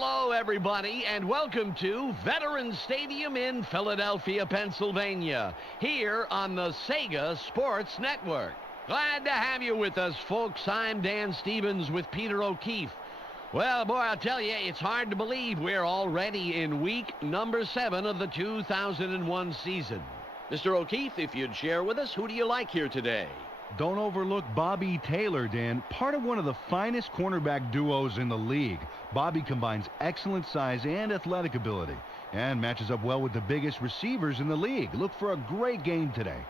Hello, everybody, and welcome to Veterans Stadium in Philadelphia, Pennsylvania, here on the Sega Sports Network. Glad to have you with us, folks. I'm Dan Stevens with Peter O'Keefe. Well, boy, I'll tell you, it's hard to believe we're already in week number 7 of the 2001 season. Mr. O'Keefe, if you'd share with us, who do you like here today? Don't overlook Bobby Taylor, Dan. Part of one of the finest cornerback duos in the league. Bobby combines excellent size and athletic ability and matches up well with the biggest receivers in the league. Look for a great game today.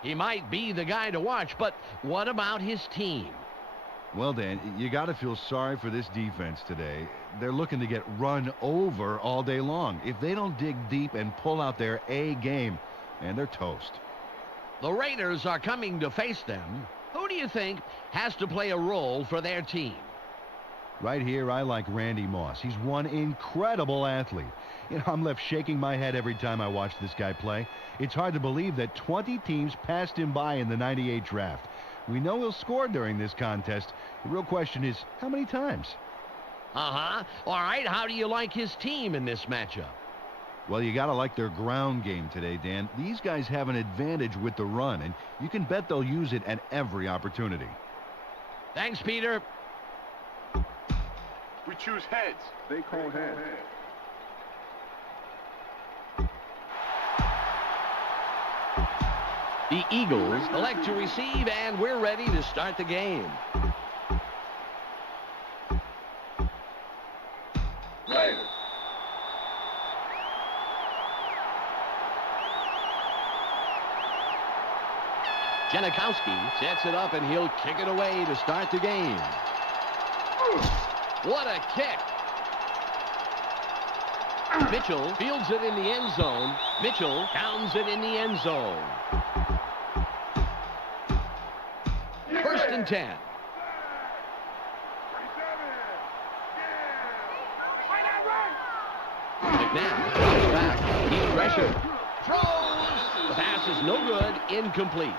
He might be the guy to watch, but what about his team? Well, Dan, you got to feel sorry for this defense today. They're looking to get run over all day long. If they don't dig deep and pull out their A game, man, they're toast. The Raiders are coming to face them. Who do you think has to play a role for their team? Right here, I like Randy Moss. He's one incredible athlete. You know, I'm left shaking my head every time I watch this guy play. It's hard to believe that 20 teams passed him by in the '98 draft. We know he'll score during this contest. The real question is, how many times? All right, how do you like his team in this matchup? Well, you got to like their ground game today, Dan. These guys have an advantage with the run, and you can bet they'll use it at every opportunity. Thanks, Peter. We choose heads. They call heads. The Eagles elect to receive, and we're ready to start the game. Raiders. Janikowski sets it up, and he'll kick it away to start the game. What a kick. Mitchell fields it in the end zone. Mitchell downs it in the end zone. 1st and 10. McNabb comes back. He's pressured. Throws. The pass is no good. Incomplete.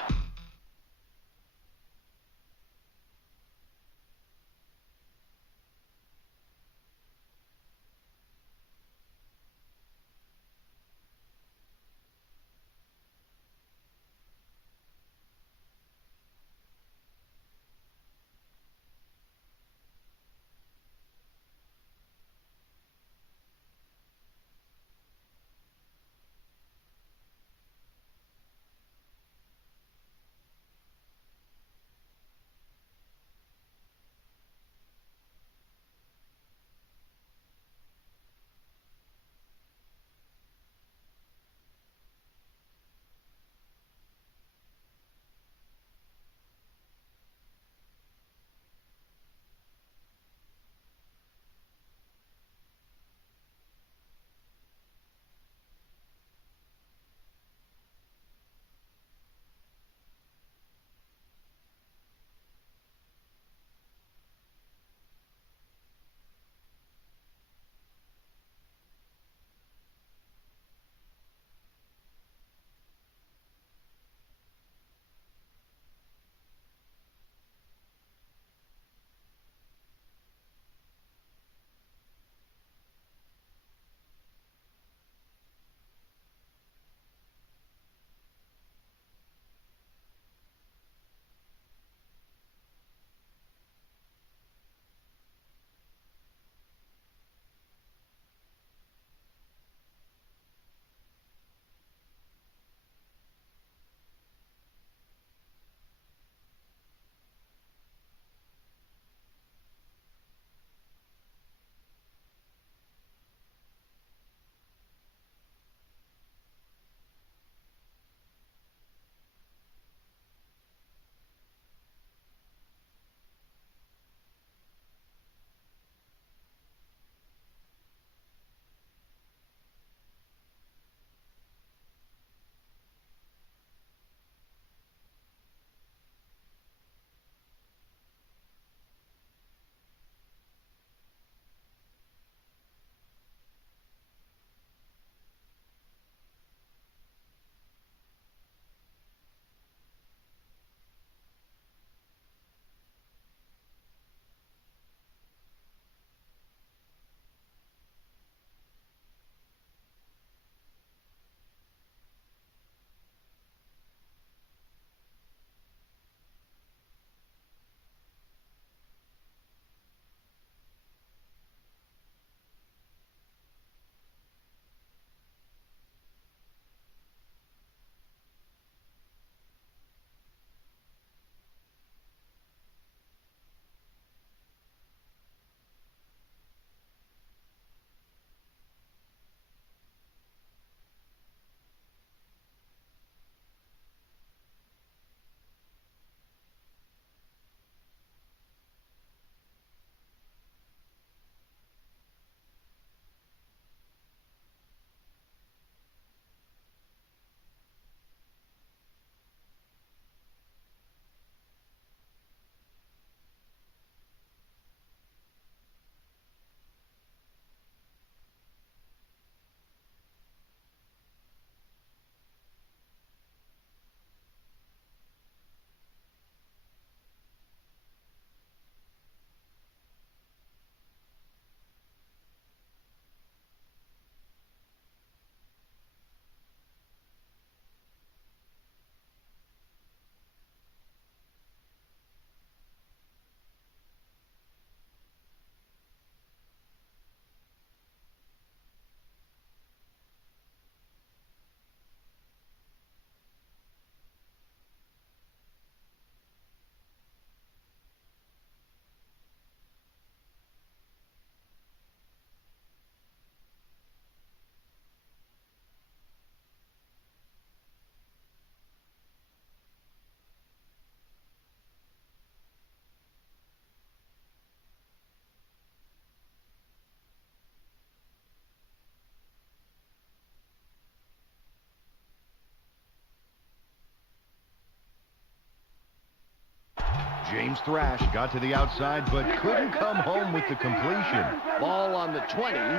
Seems thrashed. Got to the outside, but couldn't come home with the completion. Ball on the 20. Staley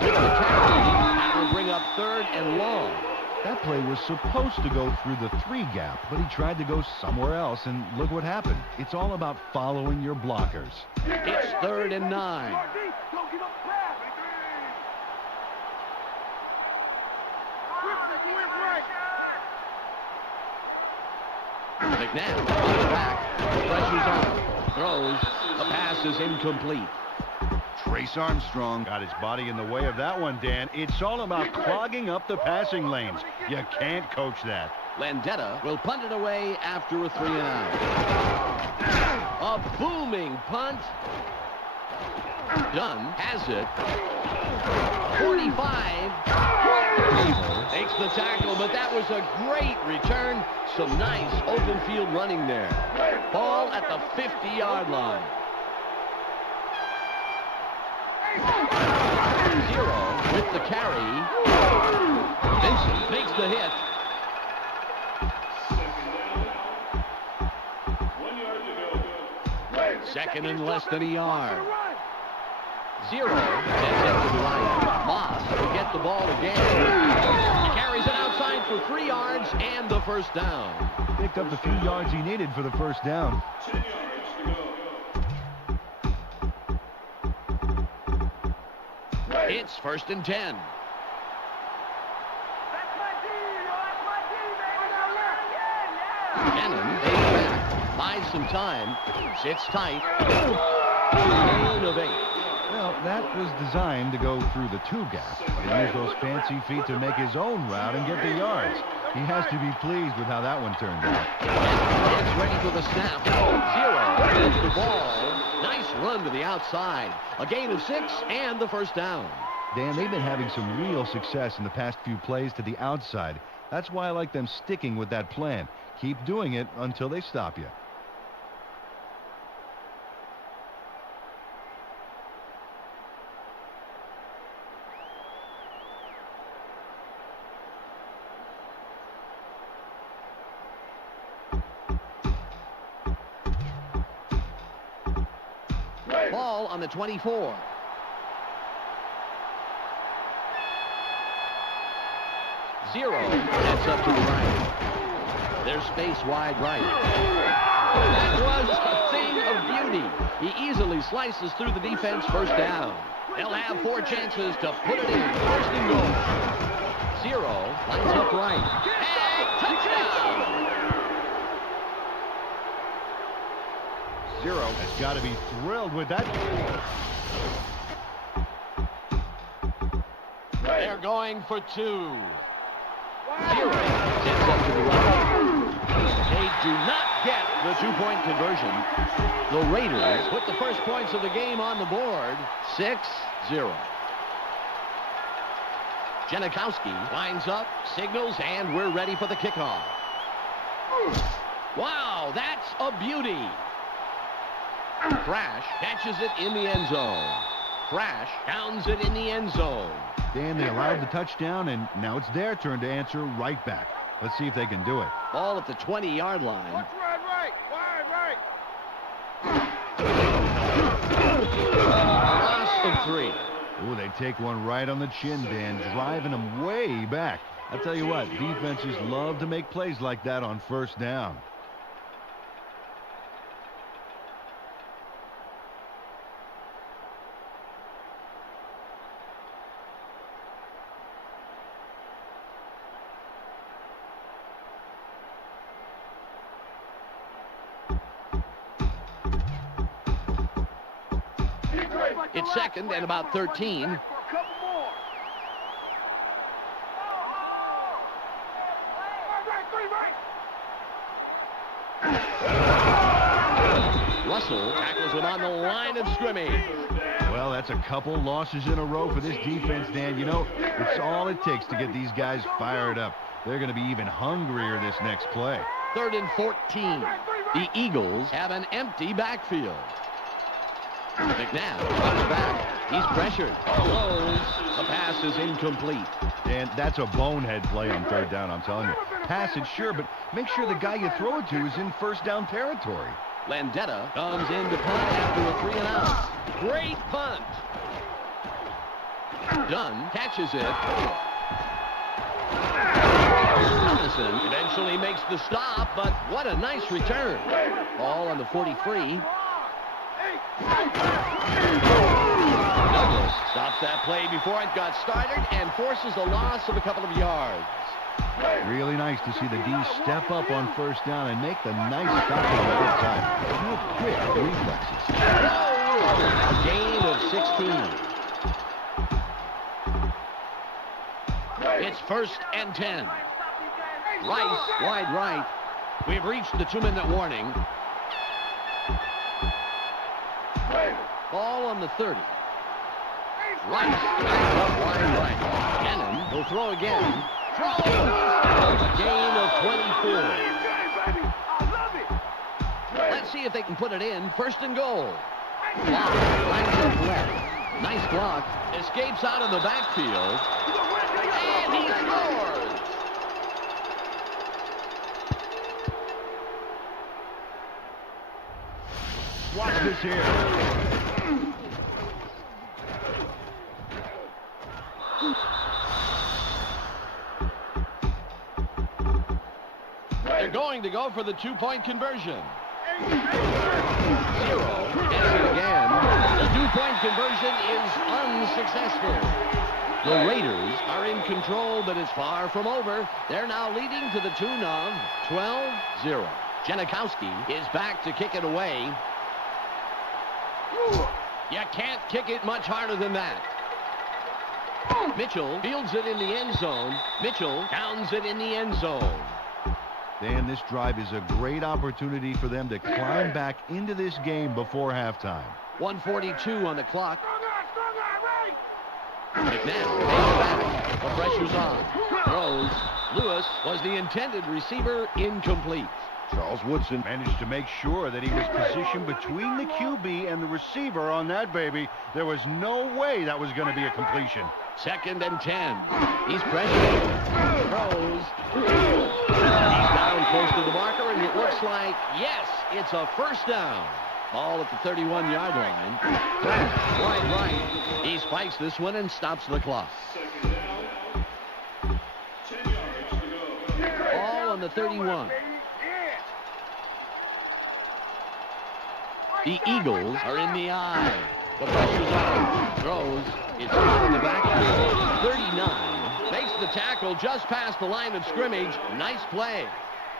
with the carry. That will bring up 3rd and long. That play was supposed to go through the 3 gap, but he tried to go somewhere else, and look what happened. It's all about following your blockers. It's 3rd and 9. McNabb on the back. Pressure's on. Throws. The pass is incomplete. Trace Armstrong got his body in the way of that one, Dan. It's all about clogging up the passing lanes. You can't coach that. Landetta will punt it away after a 3 and out. A booming punt. Dunn has it. 45. Takes the tackle, but that was a great return. Some nice open field running there. Ball at the 50-yard line. 0 with the carry. Vincent makes the hit. 2nd and less than a yard. 0 sends up to the right. Moss will get the ball again. He carries it outside for 3 yards and the first down. Picked up the few yards he needed for the first down. 10 yards to go. It's 1st and 10. Cannon takes back, buys some time, sits tight. Gain of 8. Well, that was designed to go through the 2 gap. He used those fancy feet to make his own route and get the yards. He has to be pleased with how that one turned out. It's ready for the snap. 0 gets the ball. Nice run to the outside. A gain of 6 and the first down. Dan, they've been having some real success in the past few plays to the outside. That's why I like them sticking with that plan. Keep doing it until they stop you. Ball on the 24. Zero sets up to the right. There's space wide right. That was a thing of beauty. He easily slices through the defense. First down. They'll have 4 chances to put it in. 1st and goal. 0 lines up right. And touchdown. 0 has got to be thrilled with that. They're going for 2. 0 sets up to the right. They do not get the 2-point conversion. The Raiders put the first points of the game on the board. 6-0. Janikowski lines up, signals, and we're ready for the kickoff. Wow, that's a beauty. Crash catches it in the end zone. Crash downs it in the end zone. Dan, they allowed the touchdown, and now it's their turn to answer right back. Let's see if they can do it. Ball at the 20-yard line. Wide right. A loss of 3. Ooh, they take one right on the chin, Dan, driving them way back. I'll tell you what, defenses love to make plays like that on first down. It's 2nd and about 13. Russell tackles him on the line of scrimmage. Well, that's a couple losses in a row for this defense, Dan. You know, it's all it takes to get these guys fired up. They're going to be even hungrier this next play. 3rd and 14. The Eagles have an empty backfield. McNabb comes back. He's pressured. Throws. The pass is incomplete. And that's a bonehead play on 3rd down, I'm telling you. Pass it, sure, but make sure the guy you throw it to is in first down territory. Landetta comes in to punt after a 3 and out. Great punt. Dunn catches it. Thomason eventually makes the stop, but what a nice return. Ball on the 43. Douglas stops that play before it got started and forces a loss of a couple of yards. Really nice to see the D step up on first down and make the nice stop on the outside. Real quick reflexes. A gain of 16. It's first and 10. Rice wide right. We've reached the 2-minute warning. Ball on the 30. Rice up wide right. Cannon will throw again. Throws! A gain of 24. Let's see if they can put it in. First and goal. Block lines up left. Nice block. Escapes out of the backfield. And he scores! Watch this here. They're going to go for the 2-point conversion. 0. Gets it again. The 2-point conversion is unsuccessful. The Raiders are in control, but it's far from over. They're now leading to the tune of 12-0. Janikowski is back to kick it away. You can't kick it much harder than that. Mitchell fields it in the end zone. Mitchell downs it in the end zone. Dan, this drive is a great opportunity for them to climb back into this game before halftime. 1:42 on the clock. McNabb takes back. The pressure's on. Throws. Lewis was the intended receiver, incomplete. Charles Woodson managed to make sure that he was positioned between the QB and the receiver on that baby. There was no way that was going to be a completion. Second and 10. He's pressured. Throws. He's down close to the marker, and it looks like, yes, it's a first down. Ball at the 31-yard line. Wide right. He spikes this one and stops the clock. Ball on the 31. The Eagles are in the eye. The pressure's on. Throws. It's out in the backfield. 39. Makes the tackle just past the line of scrimmage. Nice play.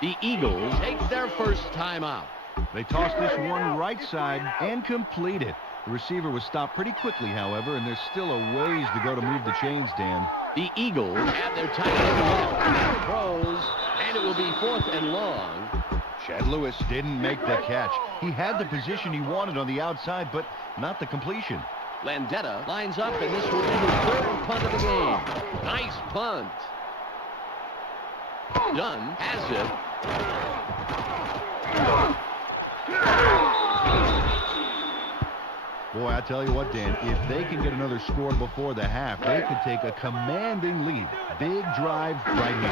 The Eagles take their first timeout. They tossed this one right side and complete it. The receiver was stopped pretty quickly, however, and there's still a ways to go to move the chains, Dan. The Eagles have their tight end left. Throws. And it will be 4th and long. Chad Lewis didn't make the catch. He had the position he wanted on the outside, but not the completion. Landetta lines up, and this will be his 3rd punt of the game. Nice punt. Dunn has it. Boy, I tell you what, Dan, if they can get another score before the half, they could take a commanding lead. Big drive right here.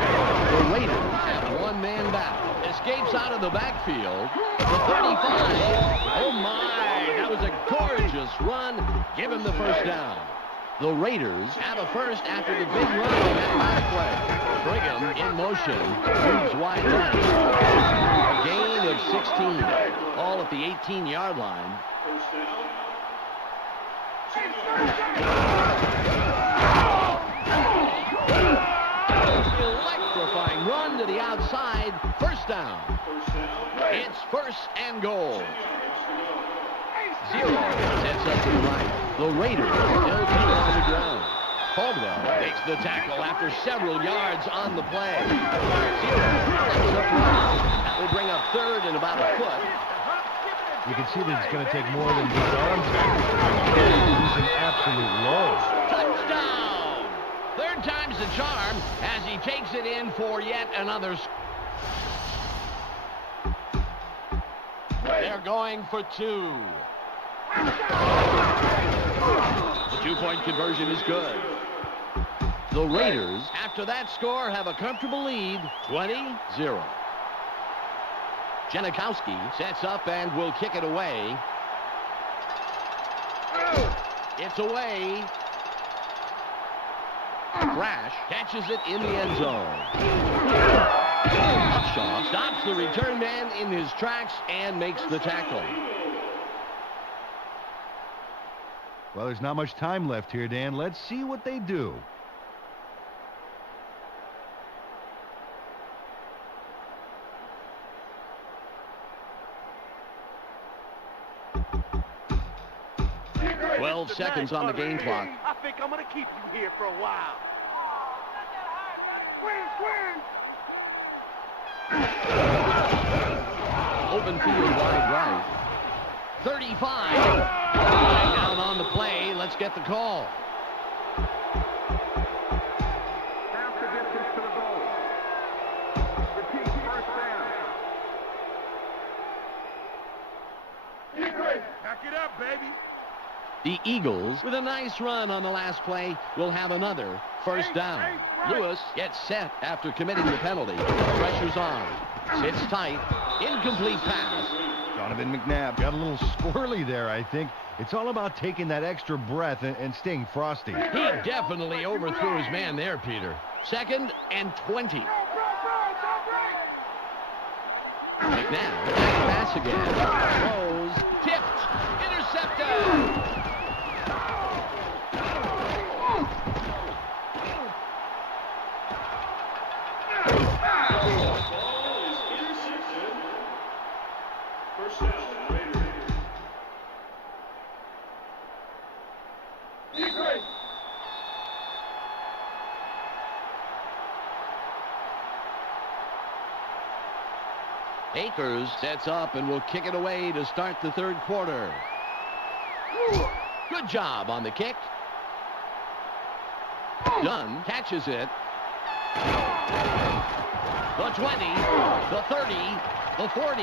The Raiders have one man back. Escapes out of the backfield. The 35. Oh, my. That was a gorgeous run. Give him the first down. The Raiders have a first after the big run on that last play. Brigham in motion. Moves wide right. A gain of 16. All at the 18-yard line. Electrifying run to the outside. First down. It's first and goal. 0 sets up to the right. The Raiders still keep on the ground. Caldwell makes the tackle after several yards on the play. 0 sets up right. That will bring up 3rd and about a foot. You can see that it's going to take more than just arm tackle. He's an absolute load. Touchdown! 3rd time's the charm as he takes it in for yet another. They're going for 2. The 2-point conversion is good. The The Raiders, after that score, have a comfortable lead, 20-0. Janikowski sets up and will kick it away. It's away. Crash catches it in the end zone. Upshaw stops the return man in his tracks and makes the tackle. Well, there's not much time left here, Dan. Let's see what they do. Seconds on the game clock. I think I'm going to keep you here for a while. Open field wide right. 35. Line down on the play. Let's get the call. After distance to the goal. Repeat, first down. Pack it up, baby. The Eagles, with a nice run on the last play, will have another first down. Lewis gets set after committing the penalty. Pressure's on. Sits tight. Incomplete pass. Donovan McNabb got a little squirrely there, I think. It's all about taking that extra breath and staying frosty. He definitely overthrew his man there, Peter. 2nd and 20. McNabb, pass again. Throws, tipped, intercepted. Akers sets up and will kick it away to start the third quarter. Good job on the kick. Dunn catches it. The 20, the 30, the 40.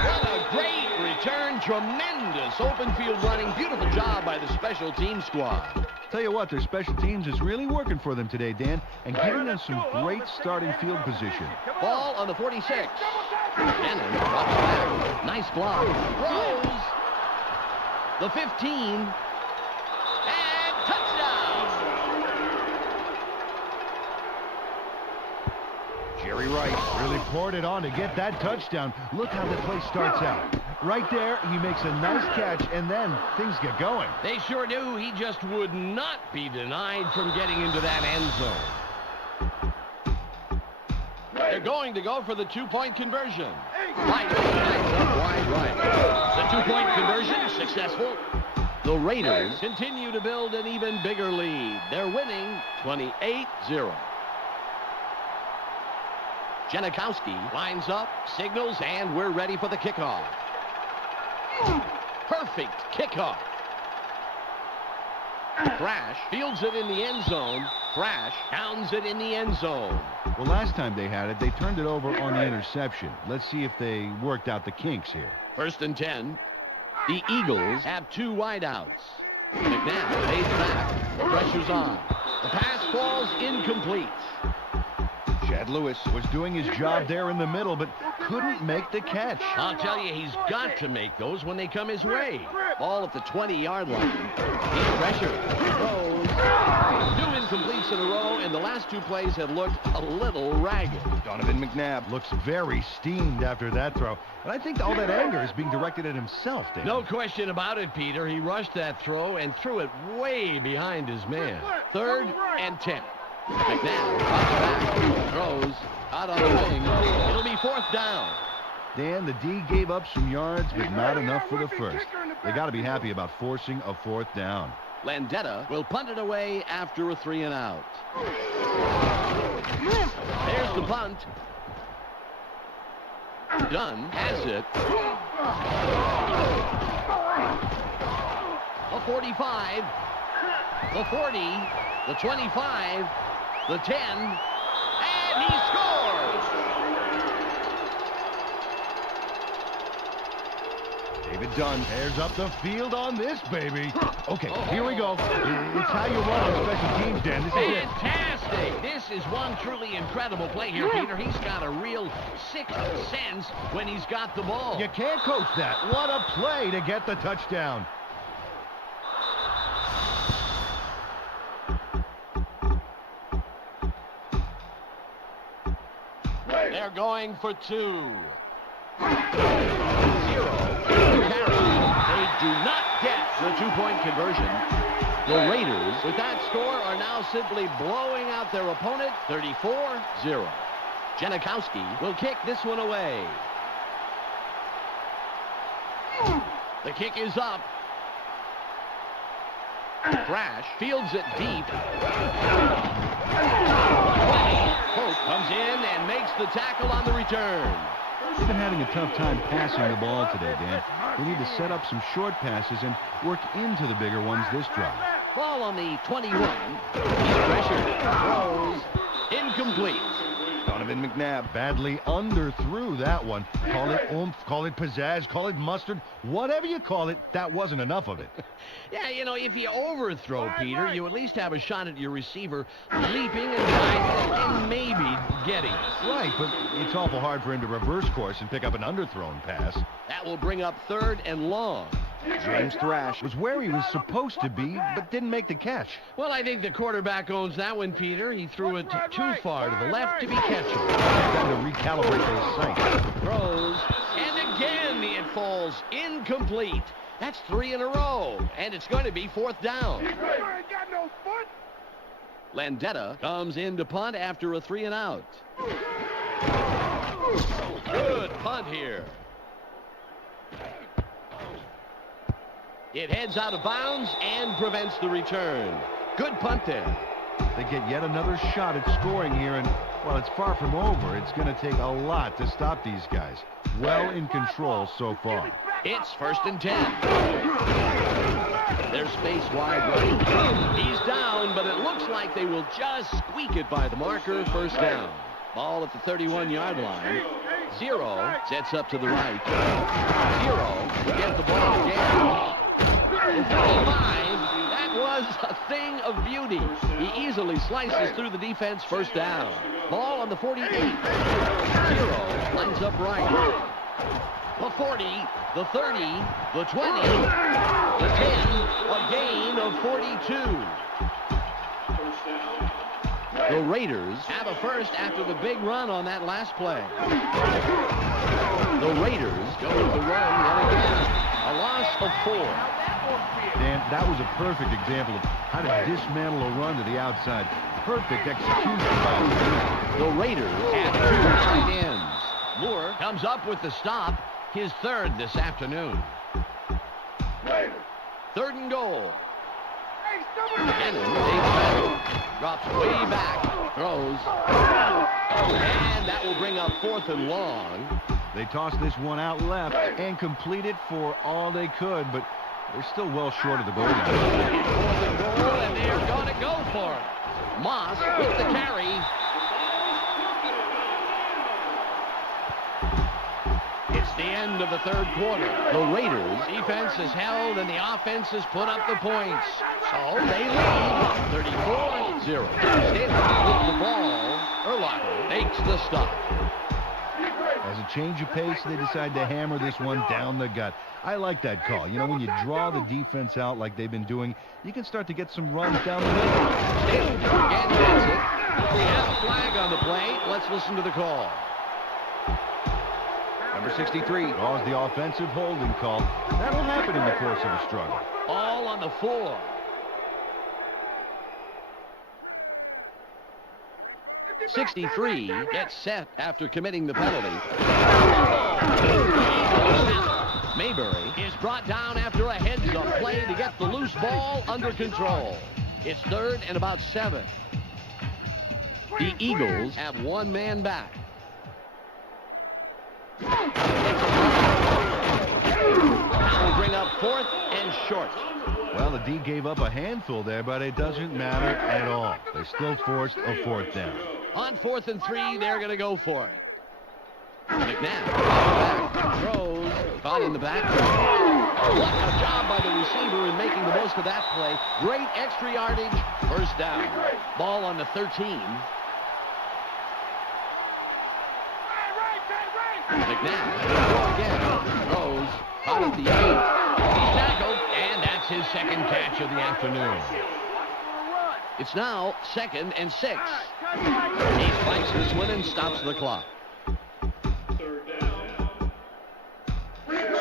What a great return. Tremendous open field running. Beautiful job by the special team squad. Tell you what, their special teams is really working for them today, Dan, and giving them some great starting field position. Ball on the 46. Cannon drops back. Nice block. Throws. The 15. And touchdown. Jerry Rice really poured it on to get that touchdown. Look how the play starts out. Right there, he makes a nice catch, and then things get going. They sure do. He just would not be denied from getting into that end zone. They're going to go for the two-point conversion. Right, lines up wide right. The two-point conversion successful. The Raiders continue to build an even bigger lead. They're winning 28-0. Janikowski lines up, signals, and we're ready for the kickoff. Perfect kickoff. Crash fields it in the end zone. Crash pounds it in the end zone. Well, last time they had it, they turned it over on the interception. Let's see if they worked out the kinks here. 1st and 10. The Eagles have two wideouts. McNabb lays back. The pressure's on. The pass falls incomplete. Chad Lewis was doing his job there in the middle, but couldn't make the catch. I'll tell you, he's got to make those when they come his way. Ball at the 20-yard line. He's pressured. Throws. 2 incompletes in a row, and the last 2 plays have looked a little ragged. Donovan McNabb looks very steamed after that throw. And I think all that anger is being directed at himself, Dan. No question about it, Peter. He rushed that throw and threw it way behind his man. 3rd and 10. McNabb drops back, throws out on the wing. It'll be 4th down. Dan, the D gave up some yards, but not enough for the first. They got to be happy about forcing a 4th down. Landetta will punt it away after a 3 and out. There's the punt. Dunn has it. The 45, the 40, the 25, the 10, and he scores! They Leave it done. Airs up the field on this, baby. Okay, here we go. It's how you run on special teams, Dan. This is it. Fantastic! This is one truly incredible play here, Peter. He's got a real sixth sense when he's got the ball. You can't coach that. What a play to get the touchdown. They're going for 2. 0. They do not get the 2-point conversion. The Raiders, with that score, are now simply blowing out their opponent 34-0. Janikowski will kick this one away. The kick is up. Crash fields it deep. Hope comes in and makes the tackle on the return. They've been having a tough time passing the ball today, Dan. They need to set up some short passes and work into the bigger ones this drive. Ball on the 21. Pressure. Throws. Incomplete. Donovan McNabb badly underthrew that one. Call it oomph, call it pizzazz, call it mustard, whatever you call it, that wasn't enough of it. Yeah, you know, if you overthrow, Peter, you at least have a shot at your receiver leaping and diving and maybe getting. Right, but it's awful hard for him to reverse course and pick up an underthrown pass. That will bring up 3rd and long. James Thrash was where he was supposed to be, but didn't make the catch. Well, I think the quarterback owns that one, Peter. He threw it too far to the left to be catchable. Got to recalibrate those sights. Throws, and again it falls incomplete. That's 3 in a row, and it's going to be 4th down. Landetta comes in to punt after a 3-and-out. Good punt here. It heads out of bounds and prevents the return. Good punt there. They get yet another shot at scoring here, and while it's far from over, it's going to take a lot to stop these guys. Well in control so far. It's 1st and 10. There's space wide right. He's down, but it looks like they will just squeak it by the marker. 1st down. Ball at the 31-yard line. 0 sets up to the right. 0 to get the ball again. The 35, that was a thing of beauty. He easily slices through the defense. 1st down. Ball on the 48. 0 lines up right. The 40, the 30, the 20, the 10, a gain of 42. The Raiders have a first after the big run on that last play. The Raiders go to the run yet again. A loss of 4. Dan, that was a perfect example of how to dismantle a run to the outside. Perfect execution by the Raiders have 2 tight ends. Moore comes up with the stop, his 3rd this afternoon. 3rd and goal. Cannon takes back, drops way back, throws, and that will bring up 4th and long. They toss this one out left and complete it for all they could, but they're still well short of the goal line. 4th and goal, and they're going to go for it. Moss with the carry. It's the end of the 3rd quarter. The Raiders' defense is held, and the offense has put up the points. So they lead 34-0. Stanley with the ball. Urlacher makes the stop. As a change of pace, they decide to hammer this one down the gut. I like that call. You know, when you draw the defense out like they've been doing, you can start to get some runs down the middle. Stanley again gets it. We have a flag on the play. Let's listen to the call. Number 63 draws the offensive holding call. That'll happen in the course of a struggle. All on the 4. .63 gets set after committing the penalty. Mayberry is brought down after a heads-up play to get the loose ball under control. It's 3rd and about 7. The Eagles have 1 man back. Now will bring up 4th and short. Well, the D gave up a handful there, but it doesn't matter at all. They still forced a 4th down. On 4th and 3, they're going to go for it. McNabb throws, caught in the back. What a job by the receiver in making the most of that play. Great extra yardage, first down. Ball on the 13. McNabb throw again, throws, caught at the 8. He's tackled, and that's his second catch of the afternoon. It's now 2nd and 6. He spikes this one and stops the clock.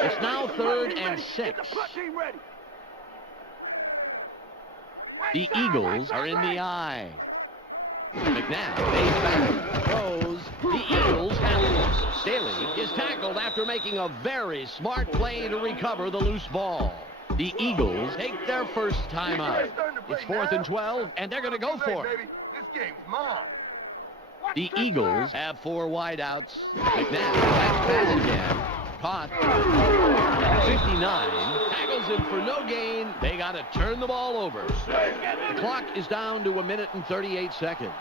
It's now 3rd and 6. The Eagles are in the eye. McNabb fades back, throws. The Eagles have it. Staley is tackled after making a very smart play to recover the loose ball. The Eagles take their first time out. It's 4th and 12, and they're going to go for it. This game's mine. The Eagles have 4 wideouts. McNabb backs pass again. Caught. 59. Tackles him for no gain. They got to turn the ball over. The clock is down to 1 minute and 38 seconds.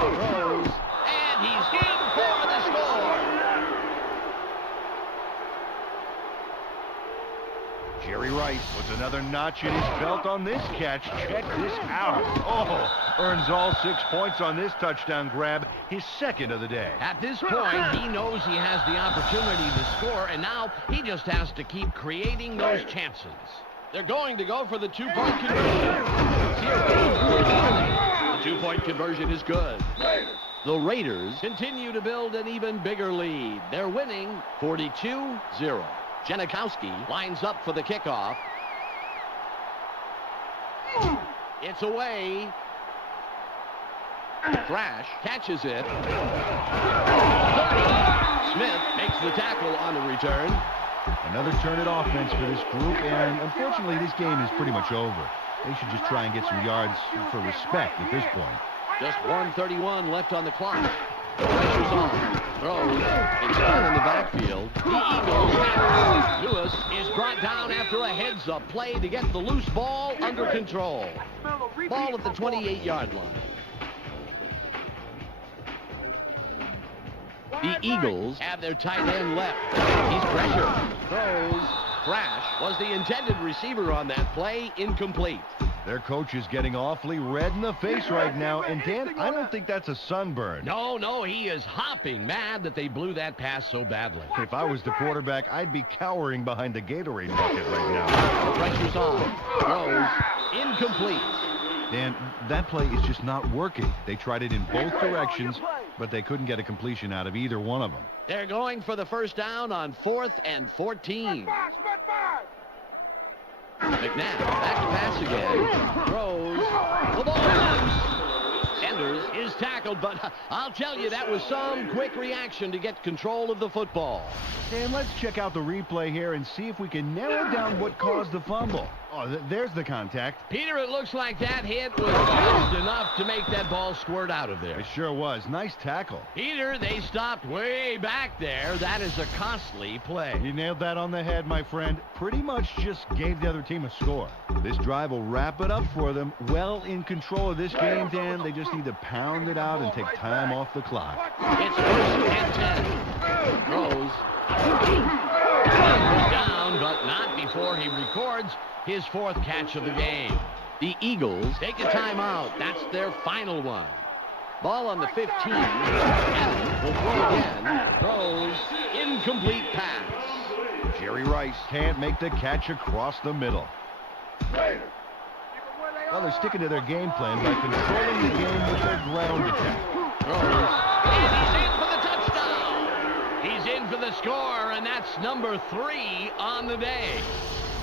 Throws. And he's in for the score. Jerry Rice puts another notch in his belt on this catch. Check this out. Oh, earns all 6 points on this touchdown grab, his second of the day. At this point, he knows he has the opportunity to score, and now he just has to keep creating those chances. They're going to go for the 2-point conversion. 0. The 2-point conversion is good. The Raiders continue to build an even bigger lead. They're winning 42-0. Janikowski lines up for the kickoff. It's away. Thrash catches it. 30. Smith makes the tackle on the return. Another turn at offense for this group, and unfortunately this game is pretty much over. They should just try and get some yards for respect at this point. Just 1:31 left on the clock. Pressure's on. Throws. It's down in the backfield. The Eagles have it. Lewis is brought down after a heads-up play to get the loose ball under control. Ball at the 28-yard line. The Eagles have their tight end left. He's pressured. Throws. Thrash was the intended receiver on that play. Incomplete. Their coach is getting awfully red in the face right now, and Dan, I don't think that's a sunburn. No, he is hopping mad that they blew that pass so badly. If I was the quarterback, I'd be cowering behind the Gatorade bucket right now. Pressure's on. Throws. Incomplete. Dan, that play is just not working. They tried it in both directions, but they couldn't get a completion out of either one of them. They're going for the first down on 4th and 14. McNabb back to pass again. Throws. The ball loose. Sanders is tackled, but I'll tell you, that was some quick reaction to get control of the football. Dan, let's check out the replay here and see if we can narrow down what caused the fumble. Oh, there's the contact. Peter, it looks like that hit was just enough to make that ball squirt out of there. It sure was. Nice tackle. Peter, they stopped way back there. That is a costly play. You nailed that on the head, my friend. Pretty much just gave the other team a score. This drive will wrap it up for them. Well in control of this game, Dan. They just need to pound it out and take time off the clock. It's 1st and 10. Throws. Down, but not before he records his 4th catch of the game. The Eagles take a timeout. That's their final one. Ball on the 15. Allen will throw again. Throws. Incomplete pass. Jerry Rice can't make the catch across the middle. Well, they're sticking to their game plan by controlling the game with their ground attack. Throws. And he's in for the touchdown. He's in for the score, and that's number 3 on the day.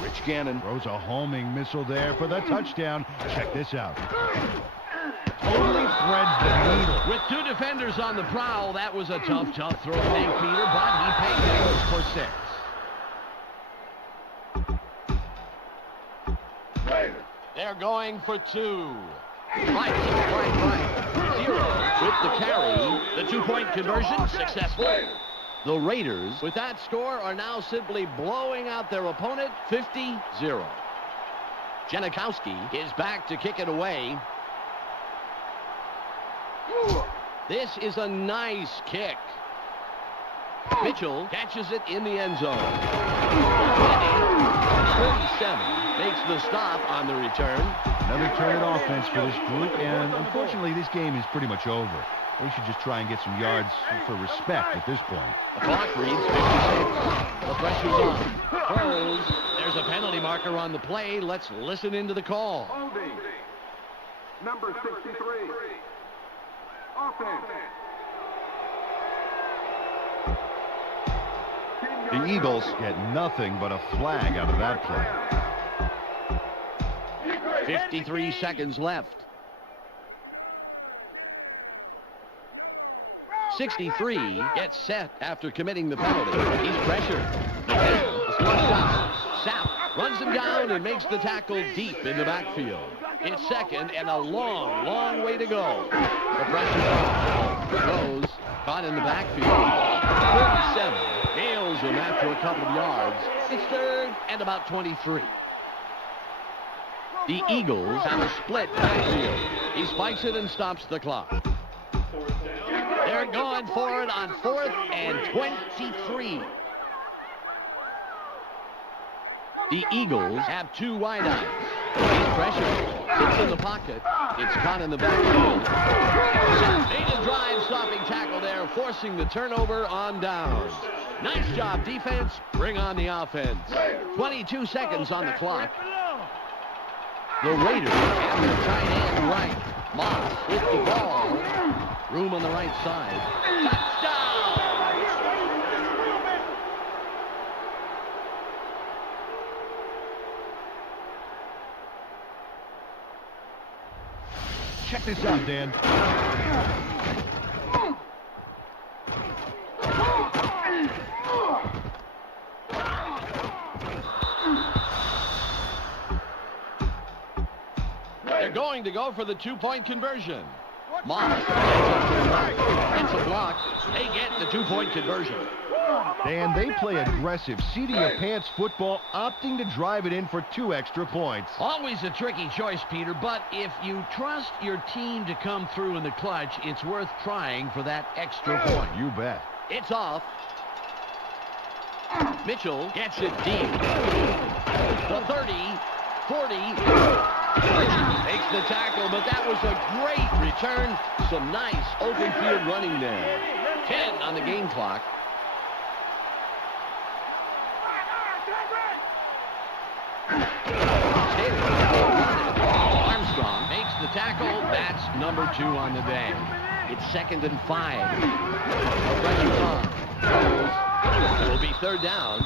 Rich Gannon throws a homing missile there for the touchdown. Check this out. Totally threads the needle. With 2 defenders on the prowl, that was a tough throw to make, Peter, but he paid it for 6. They're going for 2. Right. 0 with the carry. The 2-point conversion successful. The Raiders, with that score, are now simply blowing out their opponent 50-0. Janikowski is back to kick it away. This is a nice kick. Mitchell catches it in the end zone. 37 makes the stop on the return. Another turn at offense for this group, and unfortunately this game is pretty much over. They should just try and get some yards for respect at this point. The clock reads 56. The pressure's on. Throws. There's a penalty marker on the play. Let's listen into the call. Holding. Number 63. Offense. The Eagles get nothing but a flag out of that play. 53 seconds left. 63 gets set after committing the penalty. He's pressured. McCann is flushed out. Sapp runs him down and makes the tackle deep in the backfield. It's second and a long, long way to go. The pressure's on. Rose caught in the backfield. 37 nails him after a couple of yards. It's third and about 23. The Eagles have a split backfield. He spikes it and stops the clock. They're going for it on 4th and 23. The Eagles have two wideouts. He's pressured. It's in the pocket. It's caught in the backfield. Made a drive-stopping tackle there, forcing the turnover on downs. Nice job, defense. Bring on the offense. 22 seconds on the clock. The Raiders have their tight end right. Moss with the ball. Room on the right side. Touchdown! Check this out, Dan. They're going to go for the two-point conversion. Moss gets a block. They get the two-point conversion. Dan, they play aggressive, seat-of-your-pants football, opting to drive it in for 2 extra points. Always a tricky choice, Peter, but if you trust your team to come through in the clutch, it's worth trying for that extra point. You bet. It's off. Mitchell gets it deep. The 30, 40. Makes the tackle, but that was a great return. Some nice open field running there. 10 on the game clock. Armstrong makes the tackle. That's number 2 on the day. It's 2nd and 5. Pressure's on. It will be 3rd down.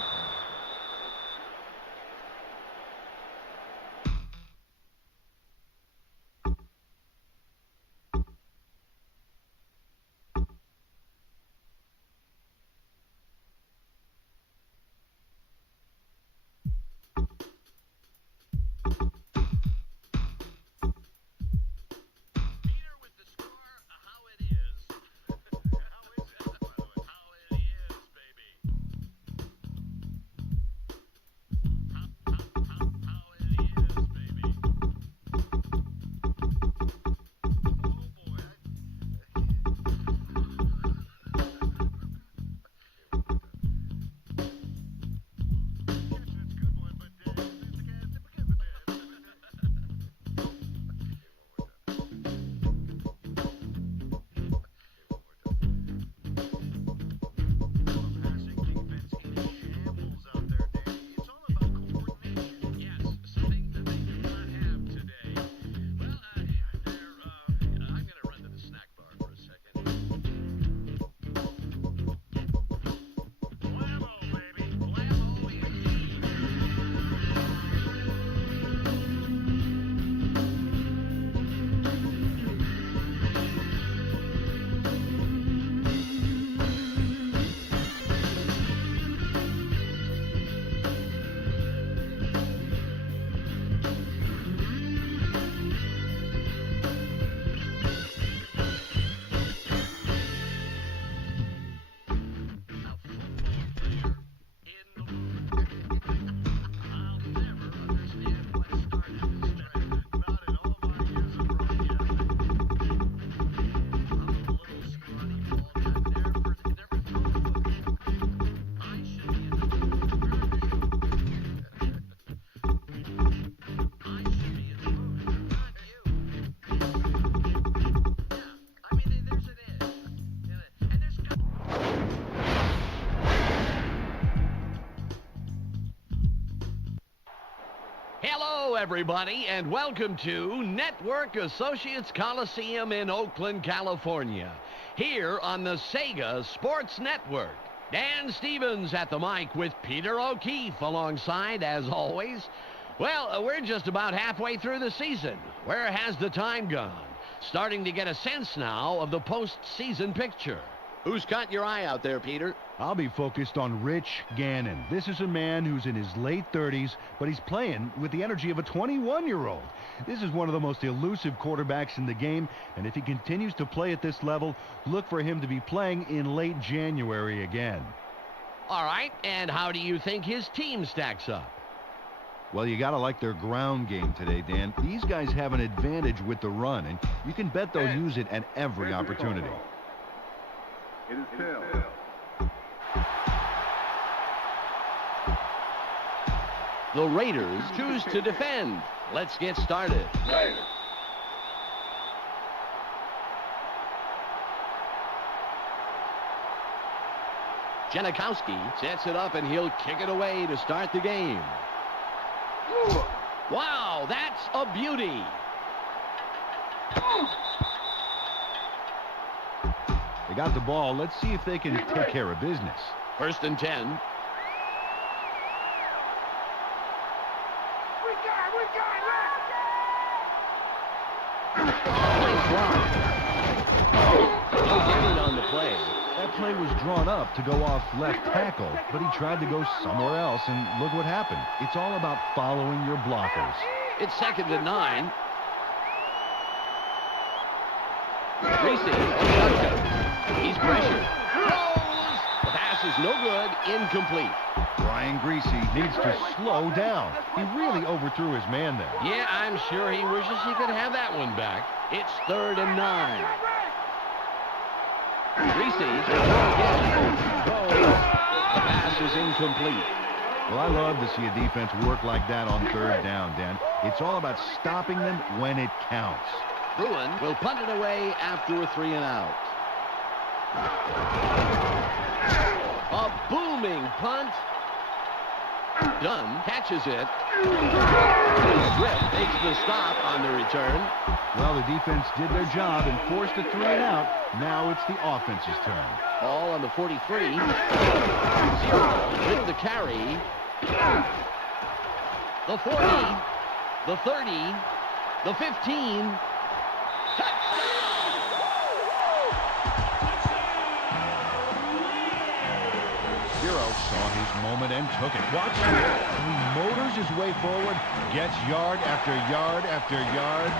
Hello, everybody, and welcome to Network Associates Coliseum in Oakland, California, here on the Sega Sports Network. Dan Stevens at the mic with Peter O'Keefe alongside, as always. Well, we're just about halfway through the season. Where has the time gone? Starting to get a sense now of the postseason picture. Who's caught your eye out there, Peter? I'll be focused on Rich Gannon. This is a man who's in his late 30s, but he's playing with the energy of a 21-year-old. This is one of the most elusive quarterbacks in the game, and if he continues to play at this level, look for him to be playing in late January again. All right, and how do you think his team stacks up? Well, you got to like their ground game today, Dan. These guys have an advantage with the run, and you can bet they'll use it at every opportunity. It is tail. The Raiders choose to defend. Let's get started. Janikowski sets it up, and he'll kick it away to start the game. Wow, that's a beauty. They got the ball. Let's see if they can take care of business. 1st and 10. No gain on the play. That play was drawn up to go off left tackle, but he tried to go somewhere else, and look what happened. It's all about following your blockers. It's 2nd and 9. Reese. He's pressured. Throws. The pass is no good. Incomplete. Brian Greasy needs to slow down. He really overthrew his man there. Yeah, I'm sure he wishes he could have that one back. It's 3rd and 9. Reese. The pass is incomplete. Well, I love to see a defense work like that on 3rd down, Dan. It's all about stopping them when it counts. Bruin will punt it away after a 3 and out. A booming punt. Dunn catches it. Swift makes the stop on the return. Well, the defense did their job and forced a 3 and out. Now it's the offense's turn. Ball on the 43. 0 with the carry. The 40. The 30. The 15. Saw his moment and took it. Watch him. He motors his way forward, gets yard after yard after yard,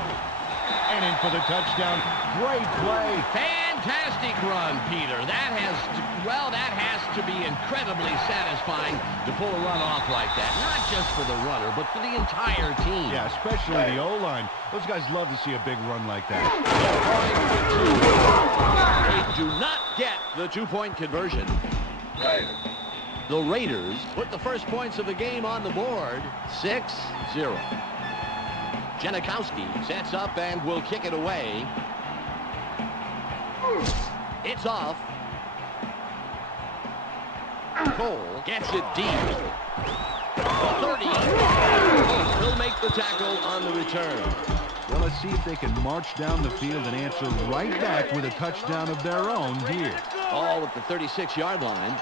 and in for the touchdown. Great play. Fantastic run, Peter. That has to be incredibly satisfying to pull a run off like that. Not just for the runner, but for the entire team. Yeah, especially the O-line. Those guys love to see a big run like that. They do not get the 2-point conversion. The Raiders put the first points of the game on the board, 6-0. Janikowski sets up and will kick it away. It's off. Cole gets it deep. 30. He'll make the tackle on the return. Well, let's see if they can march down the field and answer right back with a touchdown of their own here. All at the 36-yard line.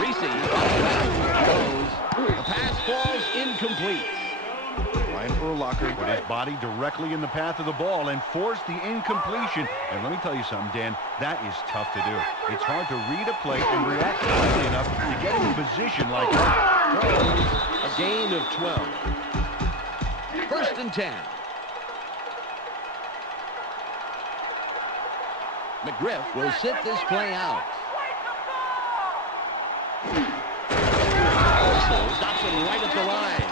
Reese goes. The pass falls incomplete. Ryan Urlacher put his body directly in the path of the ball and forced the incompletion. And let me tell you something, Dan, that is tough to do. It's hard to read a play and react quickly enough to get in position like that. A gain of 12. 1st and 10. McGriff will sit this play out. Stops him right at the line.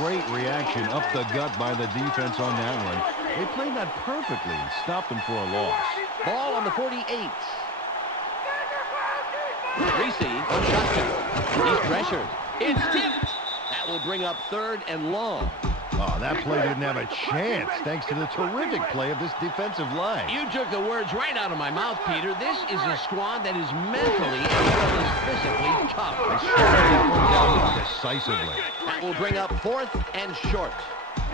Great reaction up the gut by the defense on that one. They played that perfectly and stopped them for a loss. Ball on the 48. Reese on shotgun. He's pressured. It's tipped. That will bring up 3rd and long. Oh, that play didn't have a chance thanks to the terrific play of this defensive line. You took the words right out of my mouth, Peter. This is a squad that is mentally as well as physically tough. They shut down decisively. That will bring up 4th and short.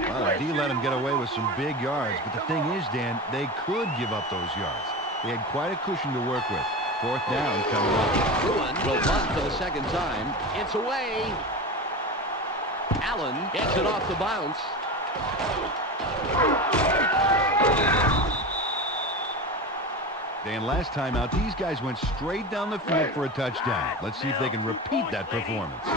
Well, the D let him get away with some big yards, but the thing is, Dan, they could give up those yards. They had quite a cushion to work with. 4th down coming up. Bruin will punt for the second time. It's away. Allen gets it off the bounce. Dan, last time out, these guys went straight down the field for a touchdown. Let's see if they can repeat that performance. A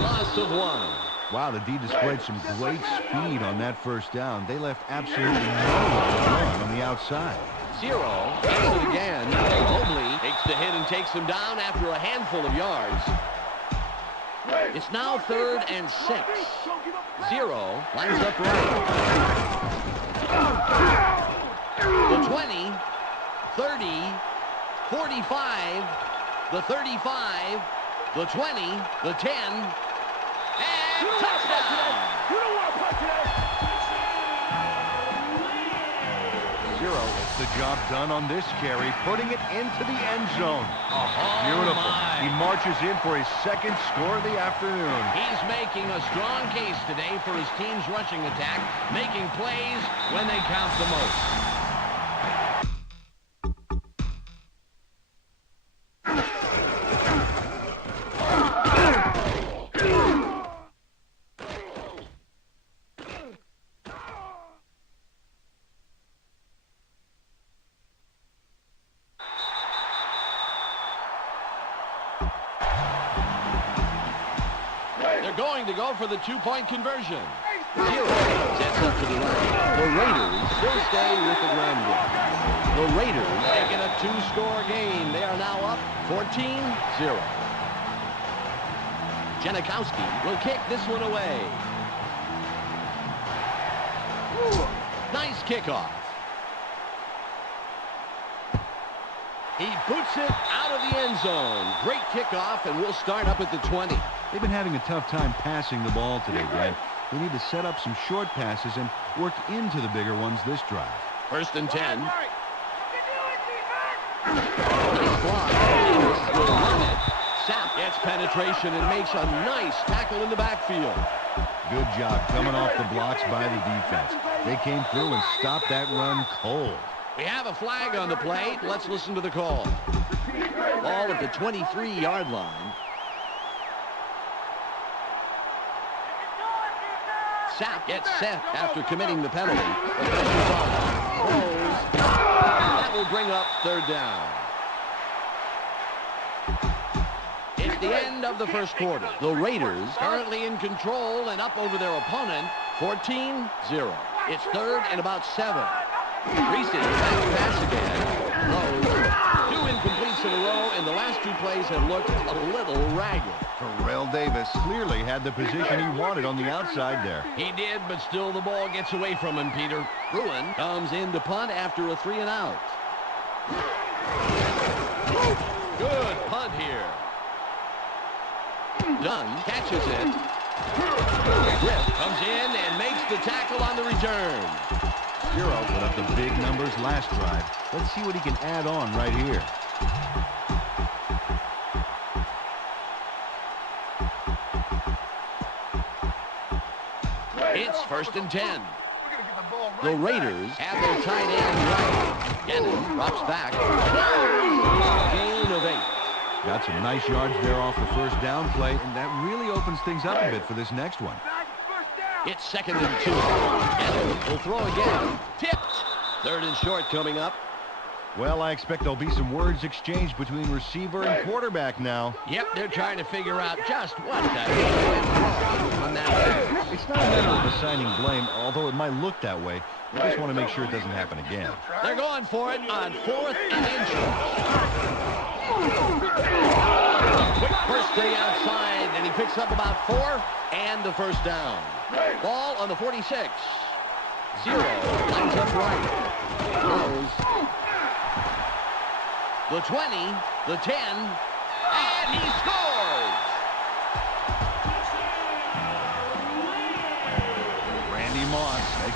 loss of 1. Wow, the D displayed some great speed on that first down. They left absolutely no run on the outside. 0 gets it again. Mobley takes the hit and takes him down after a handful of yards. It's now 3rd and 6. 0 lines up right. The 20, 30, 45, the 35, the 20, the 10, and touchdown! 0 gets the job done on this carry, putting it into the end zone. Beautiful. He marches in for his second score of the afternoon. He's making a strong case today for his team's rushing attack, making plays when they count the most. Going to go for the 2-point conversion. 0 sets up to the right. The Raiders still stay with the ground game. The Raiders taking a 2-score game. They are now up 14-0. Janikowski will kick this one away. Nice kickoff. He boots it out of the end zone. Great kickoff, and we'll start up at the 20. They've been having a tough time passing the ball today, Dan. They need to set up some short passes and work into the bigger ones this drive. 1st and 10. Nice block. Will run it. Sapp gets penetration and makes a nice tackle in the backfield. Good job coming off the blocks by the defense. They came through and stopped that run cold. We have a flag on the play. Let's listen to the call. Ball at the 23-yard line. Sapp gets set after committing the penalty. The pressure's on. That will bring up 3rd down. It's the end of the first quarter. The Raiders currently in control and up over their opponent, 14-0. It's 3rd and about 7. Reese back to pass again. Throws 2 incompletes in a row, and the last 2 plays have looked a little ragged. Terrell Davis clearly had the position he wanted on the outside there. He did, but still the ball gets away from him, Peter. Bruin comes in to punt after a 3-and-out. Good punt here. Dunn catches it. Griff comes in and makes the tackle on the return. Hero put up the big numbers last drive. Let's see what he can add on right here. It's 1st and 10. The Raiders have their tight end right. Gannon drops back. Gain of 8. Got some nice yards there off the first down play, and that really opens things up a bit for this next one. It's 2nd and 2. Gannon will throw again. Tipped. 3rd and short coming up. Well, I expect there'll be some words exchanged between receiver and quarterback now. Yep, they're trying to figure out just what the heck went wrong on that play. It's not a matter of assigning blame, although it might look that way. We just want to make sure it doesn't happen again. They're going for it on 4th and inches. Quick burst to the outside, and he picks up about 4 and the first down. Ball on the 46. 0 lines up right. Throws. The 20, the 10, and he scores!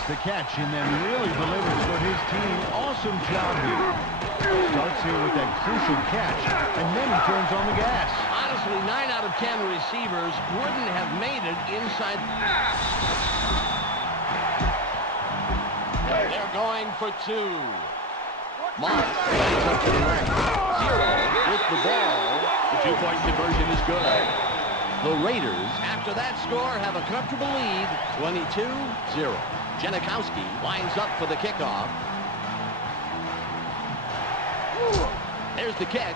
Makes the catch and then really delivers for his team. Awesome job here. Starts here with that crucial catch, and then he turns on the gas. Honestly, 9 out of 10 receivers wouldn't have made it inside. They're going for 2. Moss plays up to the right. 0 with the ball. The 2-point conversion is good. The Raiders, after that score, have a comfortable lead, 22-0. Janikowski lines up for the kickoff. There's the kick.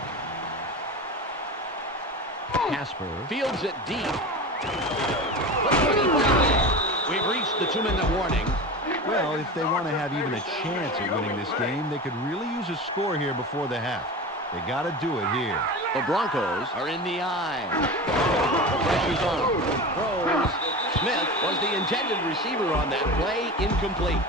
Casper fields it deep. We've reached the 2-minute warning. Well, if they want to have even a chance at winning this game, they could really use a score here before the half. They got to do it here. The Broncos are in the eye. The pressure's on. Throws. Smith was the intended receiver on that play. Incomplete.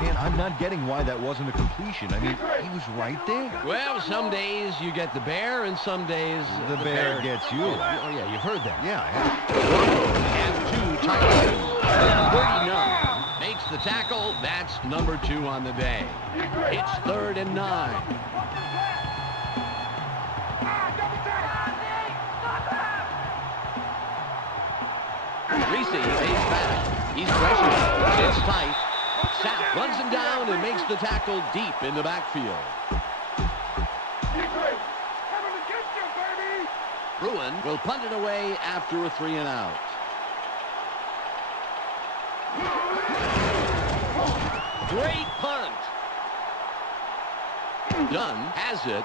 Man, I'm not getting why that wasn't a completion. I mean, he was right there. Well, some days you get the bear, and some days the bear gets you. Oh, yeah, you've heard that. Yeah, I have. The Broncos have 2 tight ends. 39 makes the tackle. That's number 2 on the day. It's 3rd and 9. Reese stays back. He's pressured. It's tight. Sapp runs him down and makes the tackle deep in the backfield. Bruin will punt it away after a 3 and out. Great punt. Dunn has it.